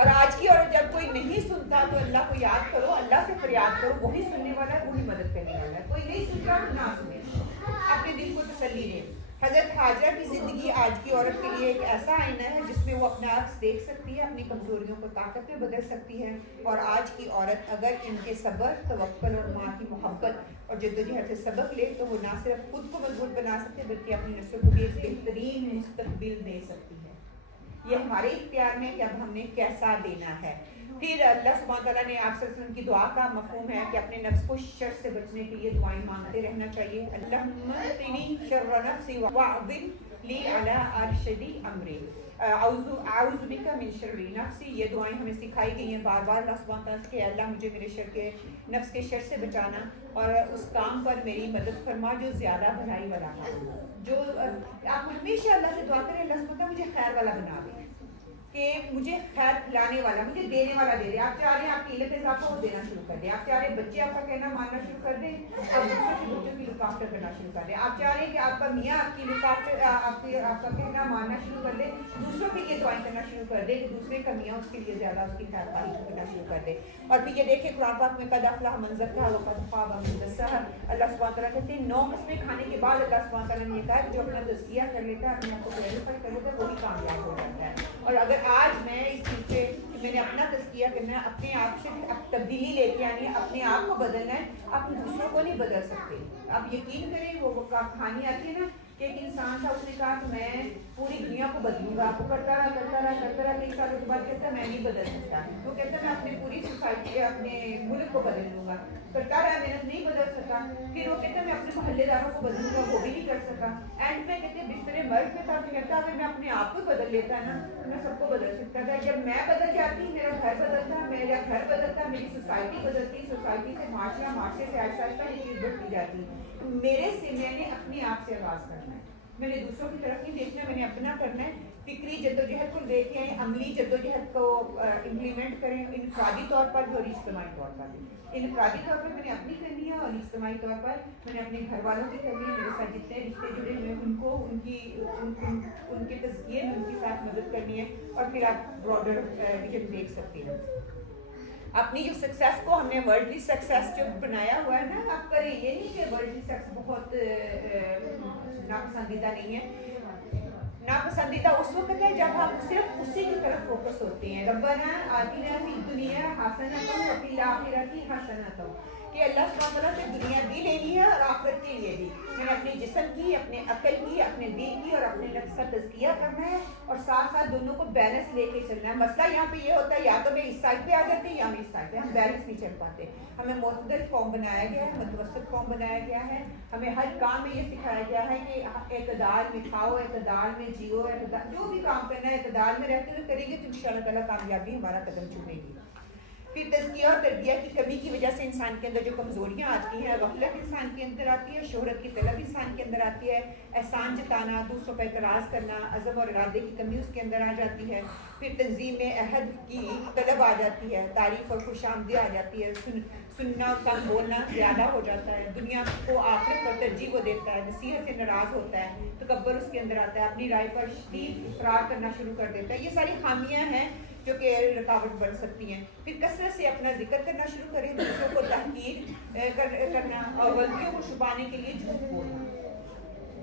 और आज की औरत जब कोई नहीं सुनता तो अल्लाह को याद करो, अल्लाह से फरियाद करो, वही सुनने वाला है, वही मदद करने वाला है। कोई नहीं सुनता तो ना सुने, अपने दिल को तसल्ली दे। हज़रत हाजरा की ज़िंदगी आज की औरत के लिए एक ऐसा आईना है जिसमें वो अपना अक्स देख सकती है, अपनी कमज़ोरियों को ताकत में बदल सकती है। और आज की औरत अगर इनके सब्र, तवक्कुल और माँ की मोहब्बत और जद्दोजहद से सबक ले तो वो ना सिर्फ खुद को मजबूत बना सकती है बल्कि अपनी नस्ल को भी एक बेहतरीन मुस्तकबिल दे सकती है। ये हमारे इख्तियार में कि अब हमने कैसा देना है। फिर अल्लाह सुब्हानहू व तआला ने आप सल्लल्लाहु अलैहि वसल्लम की दुआ का मफ़हूम है कि अपने नफ्स को शर से बचने के लिए दुआएं मांगते रहना चाहिए। अल्लाहुम्मा क़िनी शर्र नफ्सी वअज़िम ली अला अरशदी अमरी, आऊज़ु बिका मिन शर्रि नफ्सी। ये दुआएं हमें सिखाई गई हैं बार बार अल्लाह सुब्हानहू व तआला के, अल्लाह मुझे मेरे शर के नफ्स के शर से बचाना और उस काम पर मेरी मदद फरमा जो ज़्यादा भलाई वाला हो। जो आप हमेशा अल्लाह से दुआ करें, अल्लाह सुब्हानहू व तआला मुझे खैर वाला बना दे, कि मुझे खैर खिलाने वाला, मुझे देने वाला दे दे। आप चाह रहे हैं आपकी इल्लत इजाफा हो देना शुरू कर दे, आप चाह रहे हैं बच्चे आपका कहना मानना शुरू कर दे, अब दूसरों के बच्चों की लुक आफ्टर करना शुरू कर दे। आप चाह रहे हैं कि आपका मियाँ आपकी लुक आफ्टर आपका कहना मानना शुरू कर दे, दूसरों के लिए दुआएं करना शुरू कर दे कि दूसरे का मियाँ उसके लिए ज़्यादा उसकी खैर ख्वाही करना शुरू कर दे। और फिर ये देखिए कुरान पाक में कद अफ़लह मन ज़क्काहा व कद ख़ाब मन दस्साहा। अल्लाह सुब्हानहू व तआला कहते हैं 9 कस्में खाने के बाद अल्लाह सुब्हानहू व तआला ने कहा कि जो अपना तज़किया कर लेता है, अपने आप को क्लैरिफाई कर लेता है, वही कामयाब हो जाता है। और अगर आज मैं इस चीज़ पे मैंने अपना तज़किया करना है, अपने आप से तब्दीली लेके आनी है, अपने आप को बदलना है, आप दूसरों को नहीं बदल सकते। आप यकीन करें वो कहानी आती है ना कि एक इंसान था, उसने कहा कि मैं पूरी दुनिया को बदलूंगा, आपको करता रहा कई सालों के बाद कहता है मैं नहीं बदल सकता। वो कहता है मैं अपनी पूरी सोसाइटी, अपने मुल्क को बदल लूँगा, करता रहा, मेहनत नहीं बदल सका। फिर वो कहता है मैं अपने मोहल्लेदारों को बदलूंगा, वो भी नहीं कर सका। एंड में कहते बिस्तरे मर्द पे था, कहता अगर मैं अपने आप को बदल लेता है ना तो मैं सबको बदल सकता था। जब मैं बदल जाती, मेरा घर बदलता, मेरा घर बदलता, मेरी सोसाइटी बदलती, सोसाइटी से माशरा, माशरे से आहिस्ता आहिस्ता ये चीज़ बढ़ती जाती। मेरे से मैंने अपने आप से आगाज़ करना है, मैंने दूसरों की तरफ नहीं देखना, मैंने अपना करना है। फिक्री जद्दोजहद को देखें, अमली जद्दोजहद को इम्प्लीमेंट करें, इनफरादी तौर पर भी और इज्तिमाई तौर पर भी। इनफरादी तौर पर मैंने अपनी करनी है और इज्तिमाई तौर पर मैंने अपने घर वालों की करनी है, मेरे साथ जितने रिश्ते जुड़े हुए हैं उनको उनके तज़किये में उनके साथ मदद करनी है। और फिर आप ब्रॉडर विजन देख सकते हैं। अपनी जो सक्सेस को हमने वर्ल्डली सक्सेस जो बनाया हुआ है ना, आप करें, ये नहीं कि वर्ल्डली सक्सेस बहुत नापसंदीदा नहीं है। नापसंदीदा उस वक्त है जब हम सिर्फ उसी की तरफ फोकस होते हैं। रब्बना आतिना फिद दुनिया हसनतन व फिल आखिरति हसनतन, कि अल्लाह सुब्हानहू व तआला से दुनिया भी लेनी है और आखिरत के लिए भी। मैंने अपने जिस्म की, अपने अकल की, अपने दिल की और अपने नफ्स का तज़किया करना है और साथ साथ दोनों को बैलेंस लेके चलना है। मसला यहाँ पे ये होता है या तो मैं इस साइड पे आ जाते हैं या मैं इस साइड पे, हम बैलेंस नहीं चल पाते। हमें मुतदल कौम बनाया गया है, मुतवस्सित कौम बनाया गया है। हमें हर काम में ये सिखाया गया है कि एतदाल में खाओ, एतदाल में जियो, जो भी काम करना है एतदाल में रहते हुए करेंगे तो इंशाअल्लाह ताला कामयाबी हमारा कदम चूमेगी। پھر تزکیہ اور تربیہ کی کمی کی وجہ سے انسان کے اندر جو کمزوریاں آتی ہیں، غفلت انسان کے اندر آتی ہے، شہرت کی طلب انسان کے اندر آتی ہے، احسان جتانا، دوسروں پر اعتراض کرنا، عزم اور ارادے کی کمی اس کے اندر آ جاتی ہے، پھر تنظیم میں عہد کی طلب آ جاتی ہے، تعریف اور خوش آمدی آ جاتی ہے، سننا کم بولنا زیادہ ہو جاتا ہے، دنیا کو آخرت پر ترجیح وہ دیتا ہے، نصیحت سے ناراض ہوتا ہے، تکبر اس کے اندر آتا ہے، اپنی رائے پر شدید اصرار کرنا شروع کر دیتا ہے. یہ ساری خامیاں ہیں جو کہ رکاوٹ بن سکتی ہیں. پھر کثرت سے اپنا ذکر کرنا شروع کریں، دوسروں کو تحقیر کرنا اور غلطیوں کو چھپانے کے لیے جھوٹ بولنا،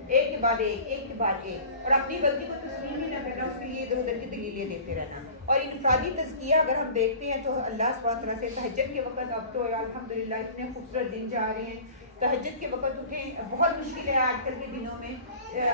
ایک کے بعد ایک، اور اپنی غلطی کو تسلیم ہی نہ کرنا، اس کے لیے ادھر ادھر کی دلیلیں دیتے رہنا. اور انفرادی تزکیہ اگر ہم دیکھتے ہیں تو اللہ سبحانہ وتعالیٰ سے تہجد کے وقت، اب تو الحمدللہ اتنے خوبصورت دن جا رہے ہیں، تہجد کے وقت اٹھیں، بہت مشکل ہے آج کل کے دنوں میں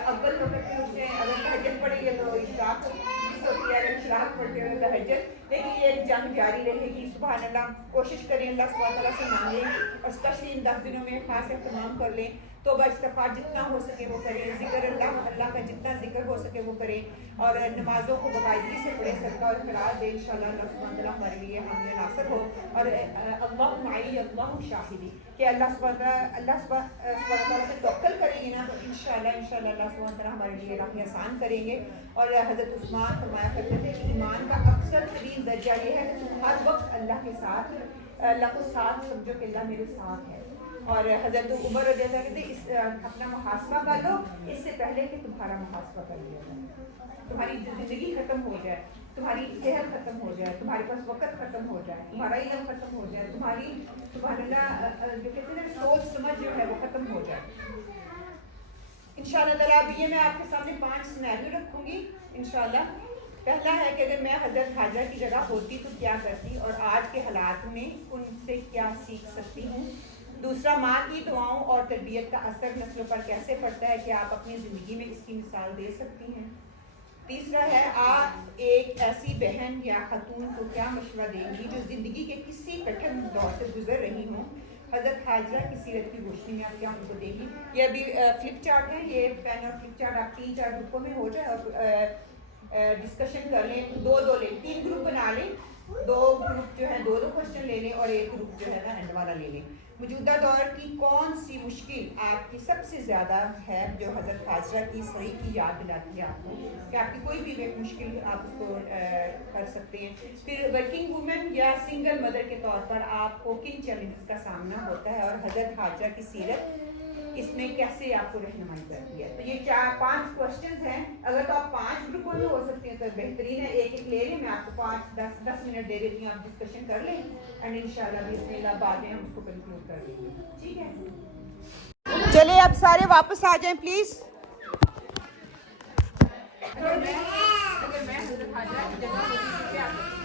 اول وقت میں اٹھیں، اگر تہجد پڑھیں گے تو اشراق ہوتی ہے، اگر اشراق پڑھتے ہوئے تہجد، لیکن یہ ایک جنگ جاری رہے گی. سبحان اللہ، کوشش کریں اللہ سبحانہ وتعالیٰ سے مانگیں، اور اسپیشلی ان 10 دنوں میں خاص اہتمام کر لیں، توبہ استغفار جتنا ہو سکے وہ کریں، ذکر اللہ کا جتنا ذکر ہو سکے وہ کریں، اور نمازوں کو باقاعدگی سے پڑھیں، صدقہ اور خیرات دیں. انشاءاللہ اللہ سبحانہ وتعالیٰ ہمارے لیے حامی ناصر ہو. اور اللہ معی اللہ شاہدی، کہ اللہ سبحانہ وتعالیٰ سے توکل کریں گے نا تو انشاءاللہ اللہ سبحانہ وتعالیٰ ہمارے لیے راہیں آسان کریں گے. اور حضرت عثمان فرمایا کرتے تھے کہ ایمان کا اکثر ترین درجہ یہ ہے کہ تم ہر وقت اللہ کے ساتھ، اللہ کو ساتھ سمجھو کہ اللہ میرے ساتھ ہے. اور حضرت عمر رضی اللہ عنہ کہتے ہیں اپنا محاسبہ کر لو اس سے پہلے کہ تمہارا محاسبہ کر لیا جائے، تمہاری زندگی ختم ہو جائے، تمہاری صحت ختم ہو جائے، تمہارے پاس وقت ختم ہو جائے، تمہارا علم ختم ہو جائے، تمہاری سبحان اللہ جو کہتے ہیں سوچ سمجھ جو ہے وہ ختم ہو جائے. انشاءاللہ تعالیٰ اب یہ میں آپ کے سامنے 5 سینیریو رکھوں گی انشاءاللہ. پہلا ہے کہ اگر میں حضرت حاجرہ کی جگہ ہوتی تو کیا کرتی، اور آج کے حالات میں ان سے کیا سیکھ سکتی ہوں. دوسرا، ماں کی دعاؤں اور تربیت کا اثر نسلوں پر کیسے پڑتا ہے کہ آپ اپنی زندگی میں اس کی مثال دے سکتی ہیں. تیسرا ہے، آپ ایک ایسی بہن یا خاتون کو کیا مشورہ دیں گی جو زندگی کے کسی کٹھن دور سے گزر رہی ہوں. حضرت حاجرہ کی سیرت کی روشنی میں آپ کیا ان کو دیں گی. یہ ابھی فلپ چارٹ ہے، یہ پین اور فلپ چارٹ آپ 3-4 گروپوں میں ہو جائے اور ڈسکشن کر لیں. 2 لیں، 3 گروپ بنا لیں، 2 گروپ جو ہے 2 کوشچن لے لیں اور 1 گروپ جو ہے نا اینڈ والا لے لیں. موجودہ دور کی کون سی مشکل آپ کی سب سے زیادہ ہے جو حضرت حاجرہ کی صحیح کی یاد دلاتی ہے آپ کو، کہ آپ کی کوئی بھی ایک مشکل آپ اس کو کر سکتے ہیں. پھر ورکنگ وومن یا سنگل مدر کے طور پر آپ کو کن چیلنجز کا سامنا ہوتا ہے، اور حضرت حاجرہ کی سیرت اس میں کیسے آپ کو رہنمائی کرتی ہے. تو یہ 4-5 کوشچنز ہیں. اگر تو آپ 5 گروپوں میں ہو سکتے ہیں تو بہترین ہے، ایک لے لیں. میں آپ کو 5-10 منٹ دے دیتی ہوں، آپ ڈسکشن کر لیں اینڈ انشاءاللہ بسم اللہ بعد میں ہم اس کو کنکلوڈ کر دیں گے. ٹھیک ہے، چلے اب سارے واپس آ جائیں پلیز. اگر میں حضرت حاجرہ کی جگہ ہوتی تو کیا کرتی؟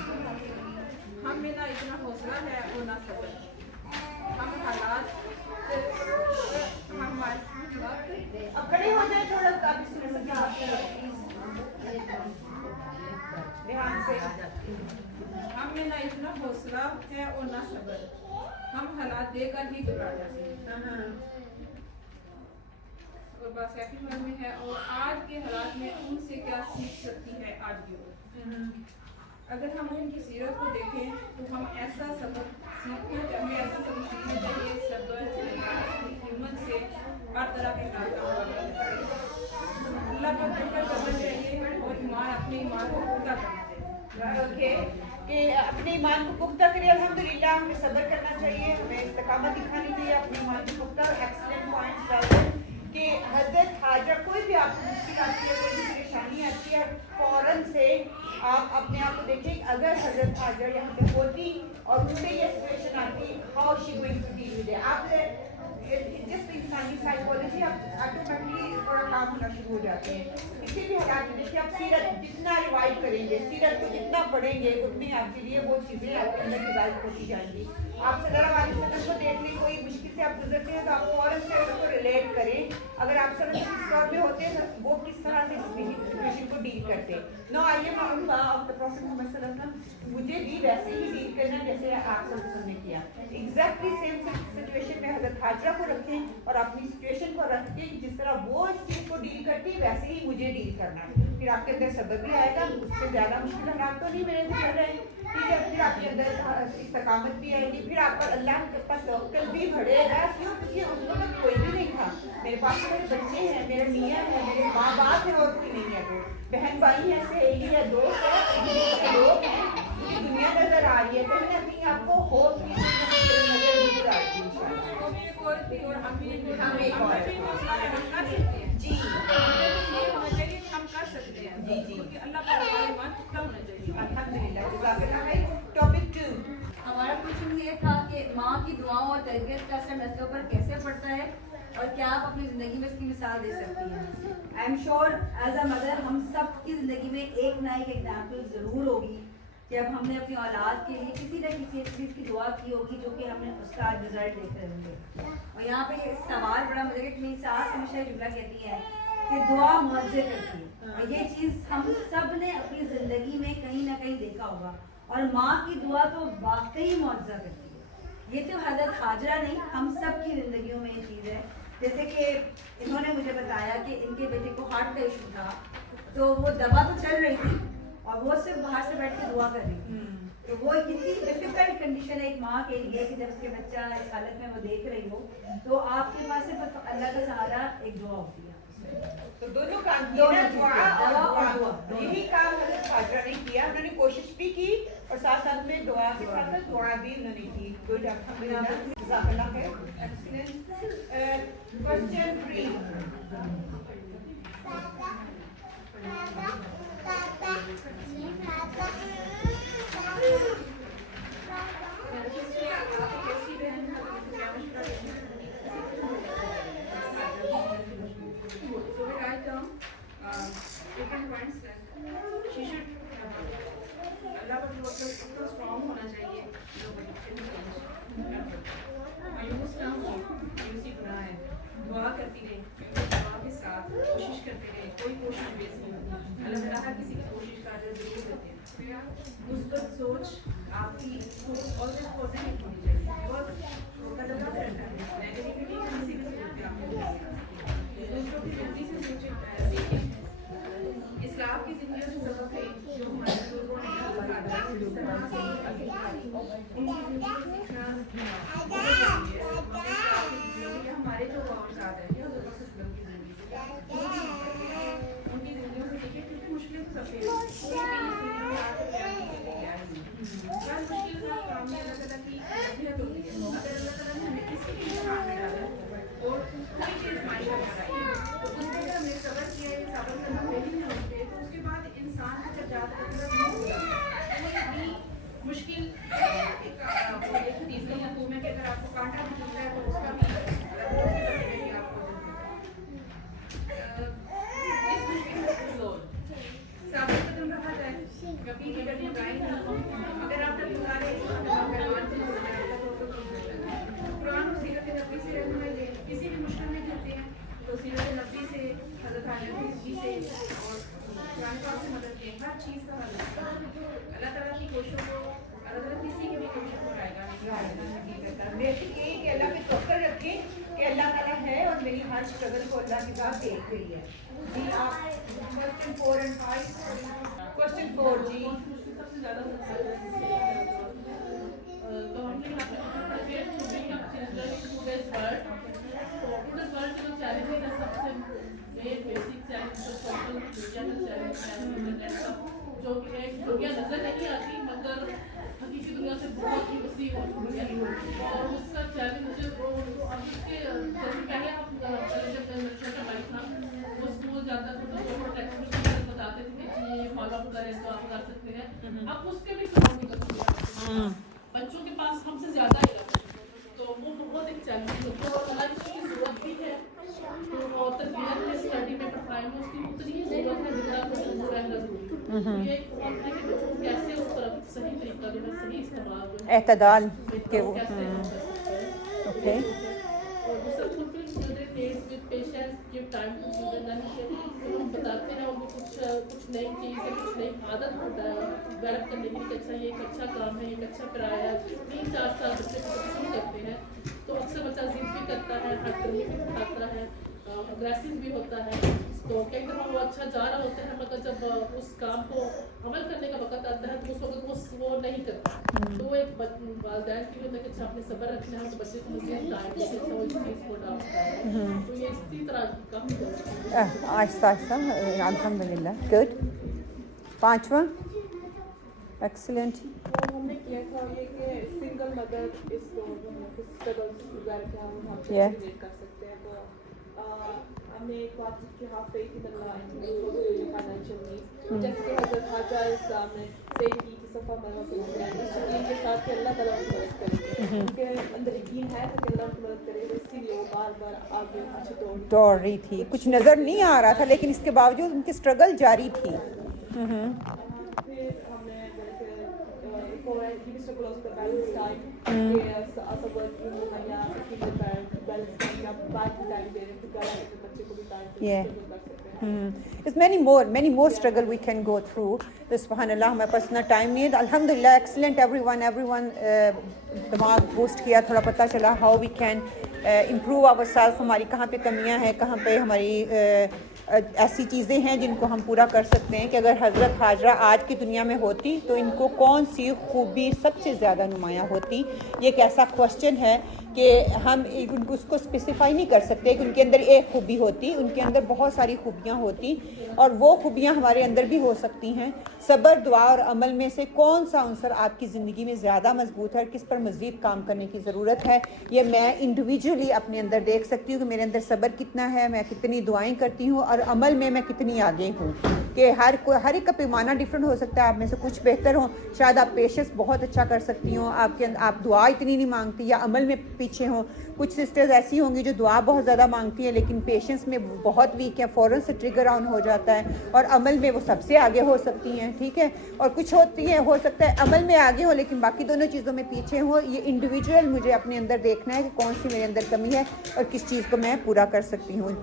ہم میں نہ اتنا حوصلہ ہے اور نہ صبر. ہم حالات اب کھڑے ہو جائیں تھوڑا دھیان سے. ہم میں نہ اتنا حوصلہ ہے اور نہ صبر. ہم حالات دے کر ہی گھبرا جاتے ہیں. اور بس ایسی میں ہے، اور آج کے حالات میں ان سے کیا سیکھ سکتی ہے آج بھی. اگر ہم ان کی سیرت کو دیکھیں تو ہم ایسا سبق سیکھنا چاہیے صبر، ہمت سے ہر طرح کے کام اللہ پر فکر کرنا چاہیے اور اپنے ایمان کو پختہ کرنا چاہیے. کہ اپنے ایمان کو پختہ کرے. الحمدللہ ہمیں صبر کرنا چاہیے، ہمیں استقامت دکھانی چاہیے، اپنے ایمان کو پختہ. ایکسلنٹ پوائنٹس ڈالیں کہ حضرت حاجرہ کوئی بھی آپ کو مشکل آتی ہے، کوئی بھی پریشانی آتی ہے، فوراً سے آپ اپنے آپ کو دیکھیں اگر حضرت حاجرہ یہاں پہ ہوتی اور ان سے یہ سچویشن آتی، how she going to deal with it. آپ جس انسانی سائیکالوجی آپ آٹومیٹکلی تھوڑا کام ہونا شروع ہو جاتے ہیں. کسی بھی حالات میں دیکھیے، آپ سیرت جتنا ریوائو کریں گے، سیرت کو جتنا پڑھیں گے، اتنی آپ کے لیے وہ چیزیں آپ کے اندر ریوائو ہوتی جائیں گی. آپ صلی اللہ علیہ وسلم کو دیکھ لیں، کوئی مشکل سے آپ گزرتے ہیں تو آپ فوراً سے اس کو ریلیٹ کریں. اگر آپ صلی اللہ علیہ وسلم اس دور میں ہوتے ہیں تو وہ کس طرح سے اس سچویشن کو ڈیل کرتے. No I am of the prophet Muhammad صلی اللہ علیہ وسلم، مجھے بھی ویسے ہی ڈیل کرنا جیسے آپ صلی اللہ علیہ وسلم نے کیا. ایگزیکٹلی سیم سچویشن میں حضرت حاجرہ کو رکھیں اور اپنی سچویشن کو رکھ کے جس طرح وہ اس چیز کو ڈیل کرتی ویسے ہی مجھے ڈیل کرنا ہے. پھر آپ کے اندر صبر بھی آئے گا. اس سے زیادہ مشکل حالات تو نہیں میرے گزر رہے. ٹھیک ہے، پھر آپ کے اندر इस्तकामत भी आएगी, फिर आप पर अल्लाह के पास तवक्कल भी बढ़ेगा। क्यों? क्योंकि उस वक्त कोई भी नहीं था, मेरे पास मेरे बच्चे हैं, मेरा मियाँ है, मेरे माँ बाप है और कोई नहीं है, तो बहन भाई है, सहेली है, दोस्त है, लोग हैं, मुझे दुनिया नजर आ रही है, तो मैंने अपनी आपको होप की नजर नजर आ रही है। जी टॉपिक 2 हमारा क्वेश्चन ये था कि माँ की दुआओं और तरबियत का असर नस्लों पर कैसे पड़ता है और क्या आप अपनी ज़िंदगी में इसकी मिसाल दे सकती हैं? I am sure as a mother हम सब की ज़िंदगी में एक ना एक एग्जाम्पल ज़रूर होगी कि अब हमने अपनी औलाद के लिए किसी न किसी चीज़ की दुआ की होगी जो कि हमने उसका आज रिजल्ट देख रहे होंगे। और यहाँ पे ये सवाल बड़ा मुझे कि मेरी सास हमेशा जुमला कहती है कि दुआ मुआवजे करती है, और ये चीज़ हम सब ने अपनी ज़िंदगी में कहीं ना कहीं देखा होगा, और माँ की दुआ तो वाकई मुआवजा करती है। ये तो हज़रत हाजरा नहीं, हम सब की ज़िंदगियों में ये चीज़ है। जैसे कि इन्होंने मुझे बताया कि इनके बेटे को हार्ट का इशू था, तो वो दवा तो चल रही थी और वो सिर्फ बाहर से बैठ के दुआ कर रही थी। तो वो इतनी डिफिकल्ट कंडीशन है एक माँ के लिए कि जब उसके बच्चा इस हालत में वो देख रही हो, तो आपके पास सिर्फ अल्लाह का सहारा एक दुआ होती है। तो दोनों काम किया ना, दुआ और दुआ, यही काम हज़रत हाजरा ने किया। उन्होंने कोशिश भी की और साथ साथ में दुआ के साथ साथ दुआ भी उन्होंने की। गुड, अल्हम्दुलिल्लाह, जज़ाकल्लाह खैर, एक्सीलेंट। क्वेश्चन 3 स्ट्रॉन्ग होना चाहिए, मायूस ना हो, मायूसी गुनाह है, दुआ करती रहे, दुआ के साथ कोशिश करते रहे, कोई कोशिश बेस नहीं होती, अल्लाह ताला हर किसी की कोशिश का अजर जरूर देते हैं। मुस्बत सोच, आपकी सोच ऑलवेज पॉजिटिव होनी चाहिए, बहुत बदलता रहता है, नेगेटिविटी किसी भी सूरत में आपको मिलेगा। दूसरों की ज़िंदगी से सोचें, इस्लाम की ज़िंदगी से सबक है जो हमारे बुजुर्गों ने किस तरह से हमारे जो औरसाद है उनकी ज़िंदगियों से देखिए कितनी मुश्किल सबसे मुश्किल का काम में अल्लाह ताला की रहमत होती है। अगर अल्लाह ताला ने हमें किसी भी काम में डाला और कोई चीज़ मायने लगाई तो उस पर हमने सब्र किया, ये सब्र करना वही नहीं होते, तो उसके बाद इंसान का जब ज़्यादा इतनी मुश्किल एक तीसरी हुकूम है कि अगर आपको कांटा भी चुभ रहा है तो उसका भी आपको इस मुश्किल साबित कदम रहा जाए, कभी भी कभी बुराई नहीं। अगर आप तक कुरान और सीरत नबी से रहनुमाई ले, किसी भी मुश्किल में गिरते हैं तो सीरत नबी से, हज़रत हाजरा से और कुरान पाक से मदद लें, हर चीज़ का हल अल्लाह ताला की कोशिशों को, अल्लाह ताला किसी की भी कोशिश को आएगा बेसिक यही कि अल्लाह पे तवक्कल रखें कि अल्लाह ताला है और मेरी हर स्ट्रगल को अल्लाह की बात देख रही है। जी आप क्वेश्चन 4 और 5 क्वेश्चन 4 जी सबसे ज़्यादा तो हमने यहाँ पे टूडेज वर्ल्ड जो चैलेंज है सबसे मेन बेसिक चैलेंज जो सोशल मीडिया का चैलेंज है, जो कि एक दुनिया नजर नहीं आती मगर हकीकी दुनिया से बहुत ही वसी हो चुकी है और उसका चैलेंज वो अब उसके जैसे पहले हम जब छोटा भाई था वो स्कूल जाता था तो टेक्स्ट बताते थे कि ये फॉलो अप करें तो आप कर सकते हैं, अब उसके भी फॉलो कर सकते हैं, बच्चों के पास हमसे ज़्यादा ही तो वो बहुत एक चैलेंज होती है और हर चीज़ की ज़रूरत भी है। तो और तरबियत में स्टडी में पढ़ाई में उसकी उतनी ही ज़रूरत है जितना को रहना ज़रूरी है। ये एक वक्त है कि बच्चों को कैसे उस तरफ सही तरीका देना, सही इस्तेमाल एतदाल के वो ओके और दूसरा fulfil children needs with patience, give time to children. तो हम बताते हैं उनको कुछ नई चीज़ है, कुछ नई आदत होता है डेवलप करने के लिए, अच्छा ये एक अच्छा काम है, एक अच्छा किराया है। 3-4 साल बच्चे को शुरू करते हैं तो अक्सर बच्चा जिद भी करता है, हर तरह भी उठाता है, अग्रेसिव भी होता है। तो कई दफ़ा वो अच्छा जा रहा होता है मगर जब उस काम को अमल करने का वक्त आता है तो उस वक्त वो नहीं करता, तो वो एक वालिदैन की होता है कि अच्छा आपने सब्र रखना है तो बच्चे को मज़ीद टाइम देते हैं वो इस चीज़ को डालता है तो ये इसी तरह काफ़ी आहिस्ता आहिस्ता अल्हम्दुलिल्लाह गुड। पांचवा एक्सीलेंट। और हमने किया था ये कि सिंगल मदर इसको स्ट्रगल्स वगैरह के हम Yeah. रिलेट कर सकते हैं तो हमने एक बात की half faith in Allah and financial needs जैसे कि हज़रत हाजा इस्लाम ने से की सफ़ा मरवा के साथ कि अल्लाह ताला उनकी मदद करेंगे उनके अंदर यकीन है कि अल्लाह उनकी मदद करेगा इसीलिए वो बार बार आगे अच्छे दौड़ रही थी, कुछ नज़र नहीं आ रहा था लेकिन इसके बावजूद उनकी स्ट्रगल जारी थी। फिर हमने एक और ही struggle of the balance time कि सब वर्किंग वुमन या किसी बैलेंस टाइम या बात टाइम दे रहे थे घर बच्चे को भी टाइम Yeah. कर सकते हैं। There's many more struggle we can go through. Subhanallah, हमारे पास इतना टाइम नहीं है। अल्हम्दुलिल्लाह excellent everyone दिमाग बूस्ट किया, थोड़ा पता चला how we can improve ourselves, हमारी कहाँ पे कमियाँ हैं, कहाँ पे हमारी ऐसी चीज़ें हैं जिनको हम पूरा कर सकते हैं कि अगर हज़रत हाजरा आज की दुनिया में होती तो इनको कौन सी खूबी सबसे ज़्यादा नुमायाँ होती। ये एक ऐसा क्वेश्चन है कि हम उसको स्पेसिफाई नहीं कर सकते कि उनके अंदर एक खूबी होती, उनके अंदर बहुत सारी खूबियाँ होती और वो खूबियाँ हमारे अंदर भी हो सकती हैं। सब्र, दुआ और अमल में से कौन सा अंसर आपकी ज़िंदगी में ज़्यादा मजबूत है, किस पर मज़ीद काम करने की ज़रूरत है, ये मैं इंडिविजुअली अपने अंदर देख सकती हूँ कि मेरे अंदर सब्र कितना है, मैं कितनी दुआएं करती हूँ और अमल में मैं कितनी आगे हूँ। कि हर एक का पैमाना डिफरेंट हो सकता है, आप में से कुछ बेहतर हो, शायद आप पेशेंस बहुत अच्छा कर सकती हो, आपके अंदर आप दुआ इतनी नहीं मांगती या अमल में पीछे हो। कुछ सिस्टर्स ऐसी होंगी जो दुआ बहुत ज़्यादा मांगती हैं लेकिन पेशेंस में बहुत वीक है, फ़ौरन से ट्रिगर ऑन हो जाता है और अमल में वो सबसे आगे हो सकती हैं, ठीक है। और कुछ होती हैं, हो सकता है अमल में आगे हो लेकिन बाकी दोनों चीज़ों में पीछे हो। ये इंडिविजुअल मुझे अपने अंदर देखना है कि कौन सी मेरे अंदर कमी है और किस चीज़ को मैं पूरा कर सकती हूँ।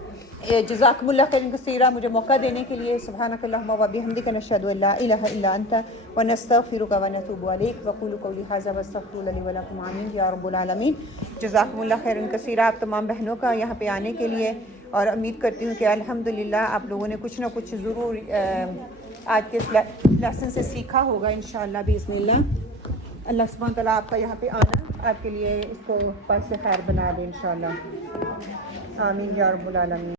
जज़ाकुमुल्लाह खैरन कसीरा मुझे मौका देने के लिए। सुब्हानकल्लाहुम्मा व बिहम्दिका नशहदु अल्ला इलाहा इल्ला अंता व नस्तगफिरुका व नतूबु अलैक व क़ूलू क़ौली हाज़ा व अस्तग़फिरुल्लाह ली व लकुम आमीन या रब्बुल आलमीन। जज़ाकुमुल्लाह खैरन कसीरा आप तमाम बहनों का यहाँ पे आने के लिए, और उम्मीद करती हूँ कि अल्हम्दुलिल्लाह आप लोगों ने कुछ ना कुछ ज़रूर आज के इस लेसन से सीखा होगा इंशाअल्लाह बिइज़्निल्लाह। अल्लाह सुब्हान तआला आपका यहाँ पे आना आपके लिए इसको पास से खैर बना दे इंशाअल्लाह। आमीन या रब्बुल आलमीन।